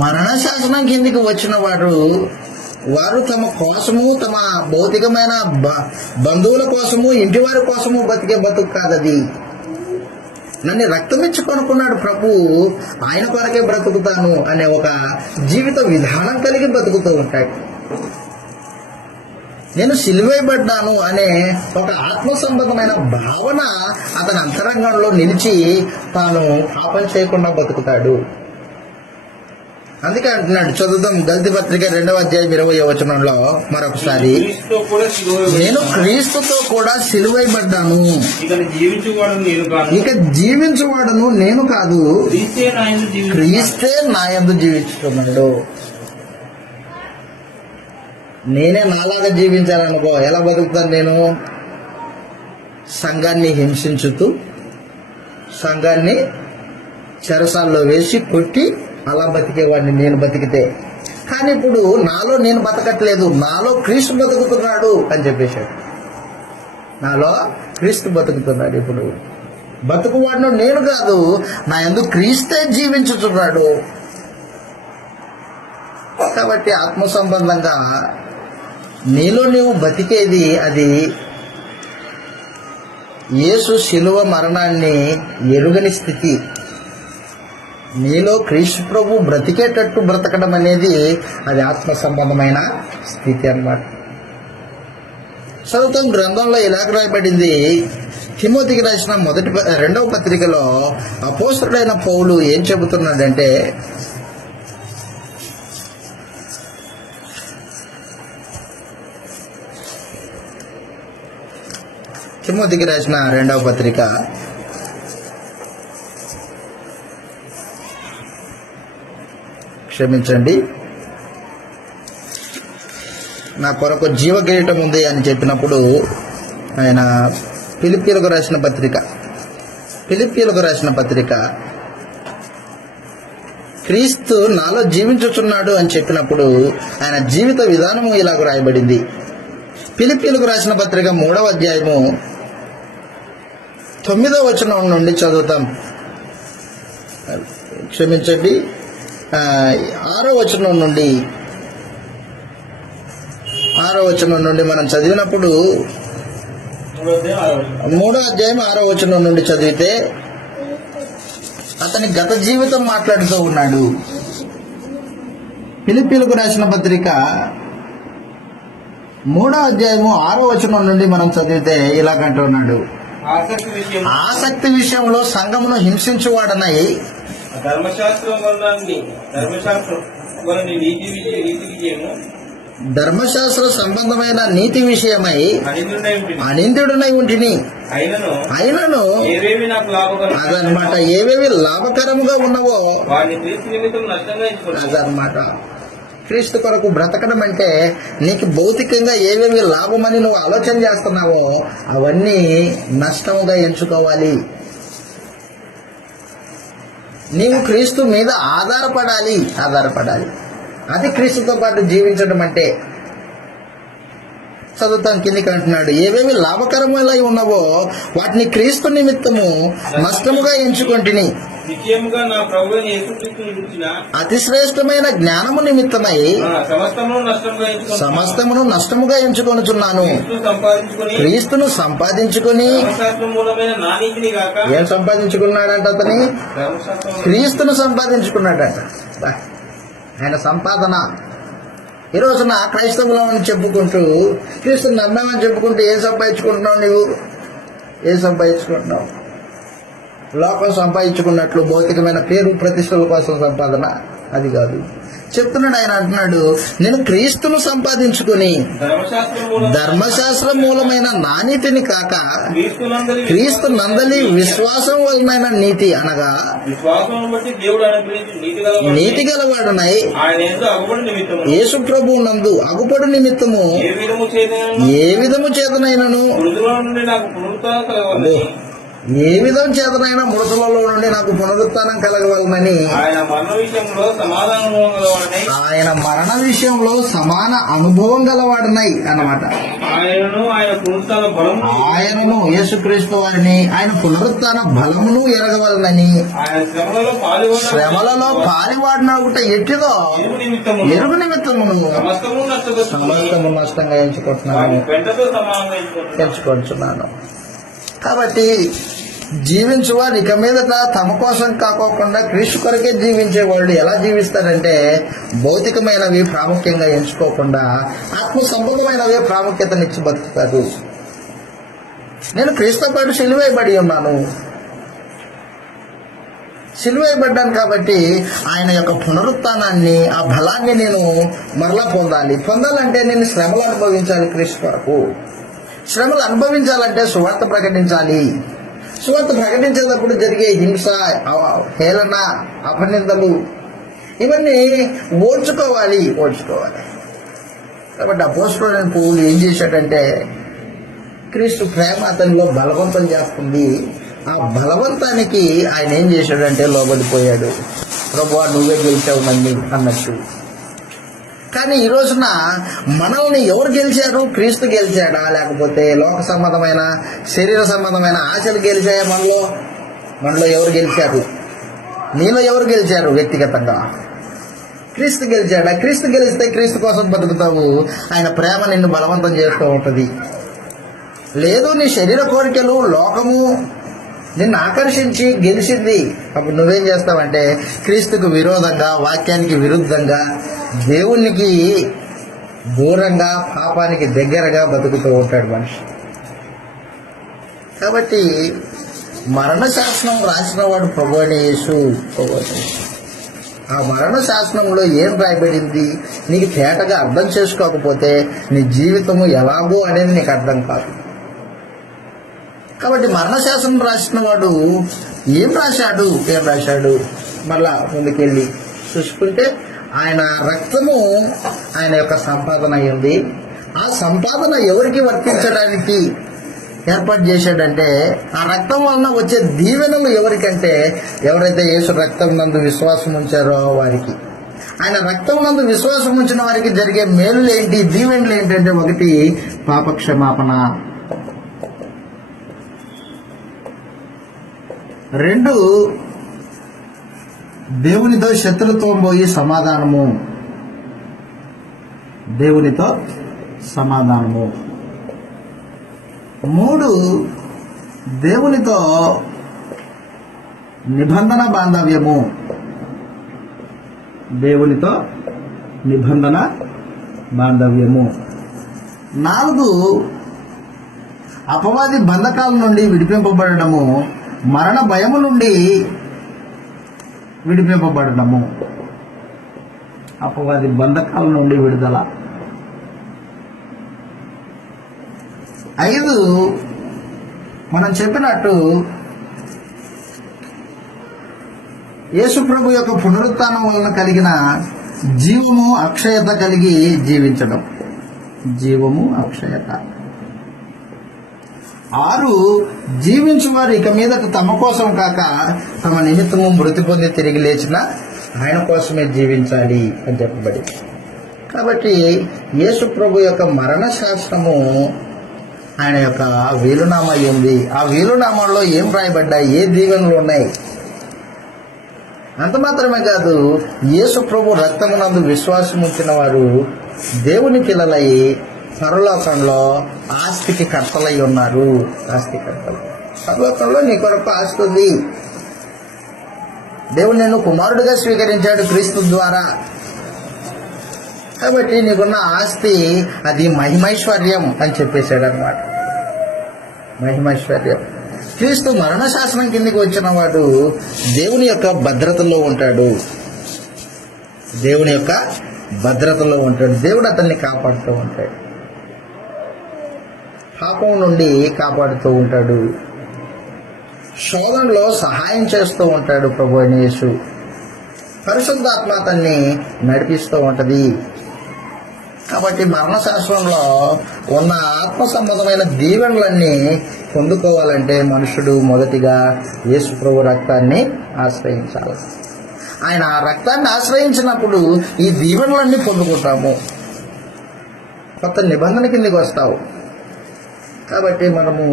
మరణ శాసనం కిందికి వచ్చిన వారు తమ కోసము, తమ భౌతికమైన బంధువుల కోసము, ఇంటి వారి కోసము బతికే బతుకు కాదది. నన్ను రక్తం ఇచ్చి కొనుక్కున్నాడు ప్రభు, ఆయన కొరకే బ్రతుకుతాను అనే ఒక జీవిత విధానం కలిగి బతుకుతూ ఉంటాడు. నేను సిలువేయబడ్డాను అనే ఒక ఆత్మ సంబంధమైన భావన అతని అంతరంగంలో నిలిచి తాను పాపం చేయకుండా బతుకుతాడు. అందుకే అంటున్నాడు, చదువుదాం గలతీ పత్రిక 2వ అధ్యాయం 20వ వచనంలో మరొకసారి, క్రీస్తుతో కూడా సిలువవేయబడిన నేను క్రీస్తుతో కూడా సిలువైబడ్డాను, ఇక జీవించువాడు నేను కాను, ఇక జీవించువాడును నేను కాదు, క్రీస్తే నా యందు జీవించుచున్నాడు. క్రీస్తే నా యందు జీవించుతున్నాడు. నేనే నాలాగా జీవించాలనుకో ఎలా బతుకుతాను నేను? సంఘాన్ని హింసించుతూ, సంఘాన్ని చెరసాల్లో వేసి కొట్టి అలా బతికేవాడిని నేను బతికితే. కానీ ఇప్పుడు నాలో నేను బతకట్లేదు, నాలో క్రీస్తు బతుకుతున్నాడు అని చెప్పేశాడు. నాలో క్రీస్తు బతుకుతున్నాడు. ఇప్పుడు బతుకువాడును నేను కాదు, నా యందు క్రీస్తే జీవించుతున్నాడు. కాబట్టి ఆత్మ సంబంధంగా నీలో నువ్వు బతికేది అది యేసు శిలువ మరణాన్ని ఎరుగని స్థితి. నీలో క్రీస్తు ప్రభు బ్రతికేటట్టు బ్రతకడం అనేది అది ఆత్మ సంబంధమైన స్థితి అన్నమాట. చదువుతాం గ్రంథంలో ఇలాగ రాయబడింది. తిమోతికి రాసిన 2వ పత్రికలో అపోస్తలుడైన పౌలు ఏం చెబుతున్నాడంటే, తిమోతికి రాసిన 2వ పత్రిక క్షమించండి, నా కొరకు జీవ కిరీటం ఉంది అని చెప్పినప్పుడు ఆయన ఫిలిప్పీలకు రాసిన పత్రిక క్రీస్తు నాలో జీవించుచున్నాడు అని చెప్పినప్పుడు ఆయన జీవిత విధానము ఇలాగ రాయబడింది. ఫిలిప్పీలకు రాసిన పత్రిక 3వ అధ్యాయము 9వ వచనం నుండి చదువుతాం. క్షమించండి, 6వ వచనం నుండి మనం చదివినప్పుడు 3వ అధ్యాయం 6వ వచనం నుండి చదివితే అతని గత జీవితం మాట్లాడుతూ ఉన్నాడు. ఫిలిప్పీలకు రాసిన పత్రిక 3వ అధ్యాయము 6వ వచనం నుండి మనం చదివితే ఇలాగంటున్నాడు, ఆసక్తి విషయంలో సంఘమును హింసించువాడనై ధర్మశాస్త్రం వలన నీతి విజయము ధర్మశాస్త్ర సంబంధమైన నీతి విషయమై అనిందుడై ఉంటుంది. అనింద్యుడనై ఉంటిని. అయినను ఏవేవి నాకు లాభకరం అదనమాట, ఏవేవి లాభకరముగా ఉన్నవో వారిని క్రీస్తు నిమిత్తం నష్టంగా ఎంచుకుంటాను. అదనమాట. క్రీస్తు కొరకు బ్రతకడం అంటే నీకు భౌతికంగా ఏవేవి లాభమని నువ్వు ఆలోచన చేస్తున్నావో అవన్నీ నష్టముగా ఎంచుకోవాలి. నీవు క్రీస్తు మీద ఆధారపడాలి. అది క్రీస్తుతో పాటు జీవించడం అంటే. చదువుతాం కిందికి అంటున్నాడు, ఏవేవి లాభకరములై ఉన్నవో వాటిని క్రీస్తు నిమిత్తము నష్టముగా ఎంచుకొంటిని. నిశ్చయముగా నా ప్రభువైన యేసుక్రీస్తును గురించిన అతి శ్రేష్టమైన జ్ఞానము నిమిత్తమై సమస్తమును నష్టముగా ఎంచుకొనుచున్నాను. క్రీస్తును సంపాదించుకొని ధర్మశాస్త్రం మూలమైన నా నీతిని గాక ఏం సంపాదించుకున్నాడంట అతని? క్రీస్తును సంపాదించుకున్నాడట. ఆయన సంపాదన. ఈ రోజున క్రైస్తవులం అని చెప్పుకుంటూ, క్రీస్తుని నమ్మామని చెప్పుకుంటూ ఏం సంపాదించుకుంటున్నావు? నువ్వు ఏం సంపాదించుకుంటున్నావు? లోకం సంపాదించుకున్నట్లు భౌతికమైన పేరు ప్రతిష్టల కోసం సంపాదన అది కాదు. చెప్తున్నాడు ఆయన. అంటున్నాడు, నేను క్రీస్తును సంపాదించుకుని ధర్మశాస్త్రం మూలమైన నా నీతిని కాక క్రీస్తు నందలి విశ్వాసం వలన నీతి అనగా నీతి గలవాడనై యేసు ప్రభువు నందు అగుపడు నిమిత్తము ఏ విధము చేతనైనను ఏ విధం చేతనైనా మృతులలో నుండి నాకు పునరుత్థానం కలగవలనని ఆయన మరణ విషయంలో సమాన అనుభవం గలవాడనై అన్నమాట. ఆయనను యేసుక్రీస్తు వారిని ఆయన పునరుత్థాన బలమును ఎరగవలనని శ్రమలలో పాలివాడినొకట ఎట్టిదో ఎరుగు నిమిత్తమును సమస్తము నష్టంగా ఎంచుకుంటున్నాను. కాబట్టి జీవించువారు ఇక మీదట తమ కోసం కాకోకుండా క్రీస్తు కొరకే జీవించేవాళ్ళు ఎలా జీవిస్తారంటే భౌతికమైనవి ప్రాముఖ్యంగా ఎంచుకోకుండా ఆత్మ సంబంధమైనవే ప్రాముఖ్యతనిచ్చి బతుకుతారు. నేను క్రీస్తు పాటు సిలువేయబడి ఉన్నాను. సిలువేయబడ్డాను కాబట్టి ఆయన యొక్క పునరుత్థానాన్ని, ఆ బలాన్ని నేను మరలా పొందాలంటే నేను శ్రమలు అనుభవించాలి. క్రీస్తు కొరకు శ్రమలు అనుభవించాలంటే సువార్త ప్రకటించాలి. సువార్త ప్రకటించేటప్పుడు జరిగే హింస, హేళన, అపనిందలు ఇవన్నీ ఓర్చుకోవాలి. కాబట్టి అపోస్తలుడైన పౌలు ఏం చేశాడంటే క్రీస్తు ప్రేమ అతనిలో బలవంతం చేస్తుంది. ఆ బలవంతానికి ఆయన ఏం చేశాడంటే లోబడిపోయాడు. ప్రభువా నువ్వే గెలిచావు నన్ను అన్నట్టు. కానీ ఈ రోజున మనల్ని ఎవరు గెలిచారు? క్రీస్తు గెలిచాడా? లేకపోతే లోక సంబంధమైన శరీర సంబంధమైన ఆశలు గెలిచాయా? మనలో ఎవరు గెలిచారు? నీలో ఎవరు గెలిచారు? వ్యక్తిగతంగా క్రీస్తు గెలిచాడా? క్రీస్తు గెలిస్తే క్రీస్తు కోసం బతుకుతావు. ఆయన ప్రేమ నిన్ను బలవంతం చేస్తూ ఉంటుంది. లేదు నీ శరీర కోరికలు, లోకము నిన్ను ఆకర్షించి గెలిచింది, అప్పుడు నువ్వేం చేస్తావంటే క్రీస్తుకు విరోధంగా, వాక్యానికి విరుద్ధంగా, దేవునికి దూరంగా, పాపానికి దగ్గరగా బతుకుతూ ఉంటాడు మనిషి. కాబట్టి మరణ శాసనం రాసిన వాడు ప్రభువైన యేసు. ఆ మరణ శాసనంలో ఏం రాయబడింది నీకు తేటగా అర్థం చేసుకోకపోతే నీ జీవితము ఎలాగో అనేది నీకు అర్థం కాదు. కాబట్టి మరణ శాసనం రాసిన వాడు ఏం రాశాడు మళ్ళా ముందుకెళ్ళి చూసుకుంటే ఆయన రక్తము ఆయన యొక్క సంపాదన అయ్యింది. ఆ సంపాదన ఎవరికి వర్తించడానికి ఏర్పాటు చేశాడంటే ఆ రక్తం వలన వచ్చే దీవెనలు ఎవరికంటే ఎవరైతే యేసు రక్తం నందు విశ్వాసం ఉంచారో వారికి. ఆయన రక్తం నందు విశ్వాసం ఉంచిన వారికి జరిగే మేలులు ఏంటి, దీవెనలు ఏంటంటే ఒకటి పాపక్షమాపణ, 2 దేవునితో శత్రుత్వం పోయి సమాధానము, 3 దేవునితో నిబంధన బాంధవ్యము, దేవునితో నిబంధన బాంధవ్యము. 4 అపవాది బంధకాల నుండి విడిపింపబడము, మరణ భయము నుండి విడిపింపబడము. అపవాది బంధకాల నుండి విడుదల, 5 మనం చెప్పినట్టు యేసు ప్రభు యొక్క పునరుత్థానం వలన కలిగిన జీవము అక్షయత కలిగి జీవించడం. జీవము అక్షయత. 6 జీవించువారు ఇక మీదట తమ కోసం కాక తమ నిమిత్తము మృతి పొంది తిరిగి లేచిన ఆయన కోసమే జీవించాలి అని చెప్పబడి. కాబట్టి యేసు ప్రభు యొక్క మరణ శాస్త్రము ఆయన యొక్క వీలునామా ఉంది. ఆ వీలునామాలో ఏం రాయబడ్డాయి, ఏ దీవెనలు ఉన్నాయి. అంత మాత్రమే కాదు, యేసు ప్రభు రక్తమునందు విశ్వాసం ఉంచిన వారు దేవుని పిల్లలై పరలోకంలో ఆస్తికి కర్తలై ఉన్నారు. ఆస్తి కర్తలు. పరలోకంలో నీ కొరకు ఆస్తి ఉంది. దేవుడు నిన్ను కుమారుడిగా స్వీకరించాడు క్రీస్తు ద్వారా. కాబట్టి నీకున్న ఆస్తి అది మహిమైశ్వర్యం అని చెప్పేశాడు అనమాట. మహిమైశ్వర్యం. క్రీస్తు మరణ శాసనం కిందకి వచ్చిన వాడు దేవుని యొక్క భద్రతలో ఉంటాడు. దేవుని యొక్క భద్రతలో ఉంటాడు. దేవుడు అతన్ని కాపాడుతూ ఉంటాడు. పాపం నుండి కాపాడుతూ ఉంటాడు. శోధనలో సహాయం చేస్తూ ఉంటాడు ప్రభు అయిన యేసు. పరిశుద్ధాత్మ అతన్ని నడిపిస్తూ ఉంటది. కాబట్టి మరణశాస్త్రంలో ఉన్న ఆత్మ సంబంధమైన దీవెనలన్నీ పొందుకోవాలంటే మనుషుడు మొదటిగా యేసు ప్రభు రక్తాన్ని ఆశ్రయించాలి. ఆయన ఆ రక్తాన్ని ఆశ్రయించినప్పుడు ఈ దీవెనలన్నీ పొందుకుంటాము. కొత్త నిబంధన కిందకి వస్తావు. కాబట్టి మనము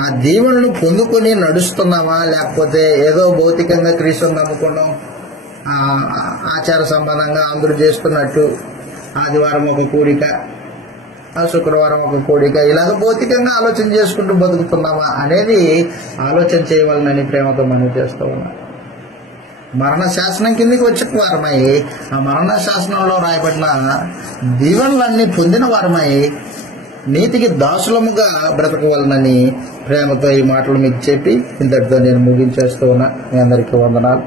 ఆ దీవెనను పొందుకొని నడుస్తున్నామా, లేకపోతే ఏదో భౌతికంగా క్రీస్తుని నమ్ముకున్నాం, ఆచార సంబంధంగా అందరూ చేస్తున్నట్టు ఆదివారం ఒక కూడిక, శుక్రవారం ఒక కూడిక, ఇలాగ భౌతికంగా ఆలోచన చేసుకుంటూ బతుకుతున్నామా అనేది ఆలోచన చేయవాలని ప్రేమతో మనం చేస్తూ ఉన్నాం. మరణ శాసనం కిందకి వచ్చిన వారమై, ఆ మరణ శాసనంలో రాయబడిన దీవెనలన్నీ పొందిన వారమై నీతికి దాసులముగా బ్రతకవలనని ప్రేమతో ఈ మాటలు మీకు చెప్పి ఇంతటితో నేను ముగించేస్తూ ఉన్నా. మీ అందరికీ వందనాలు.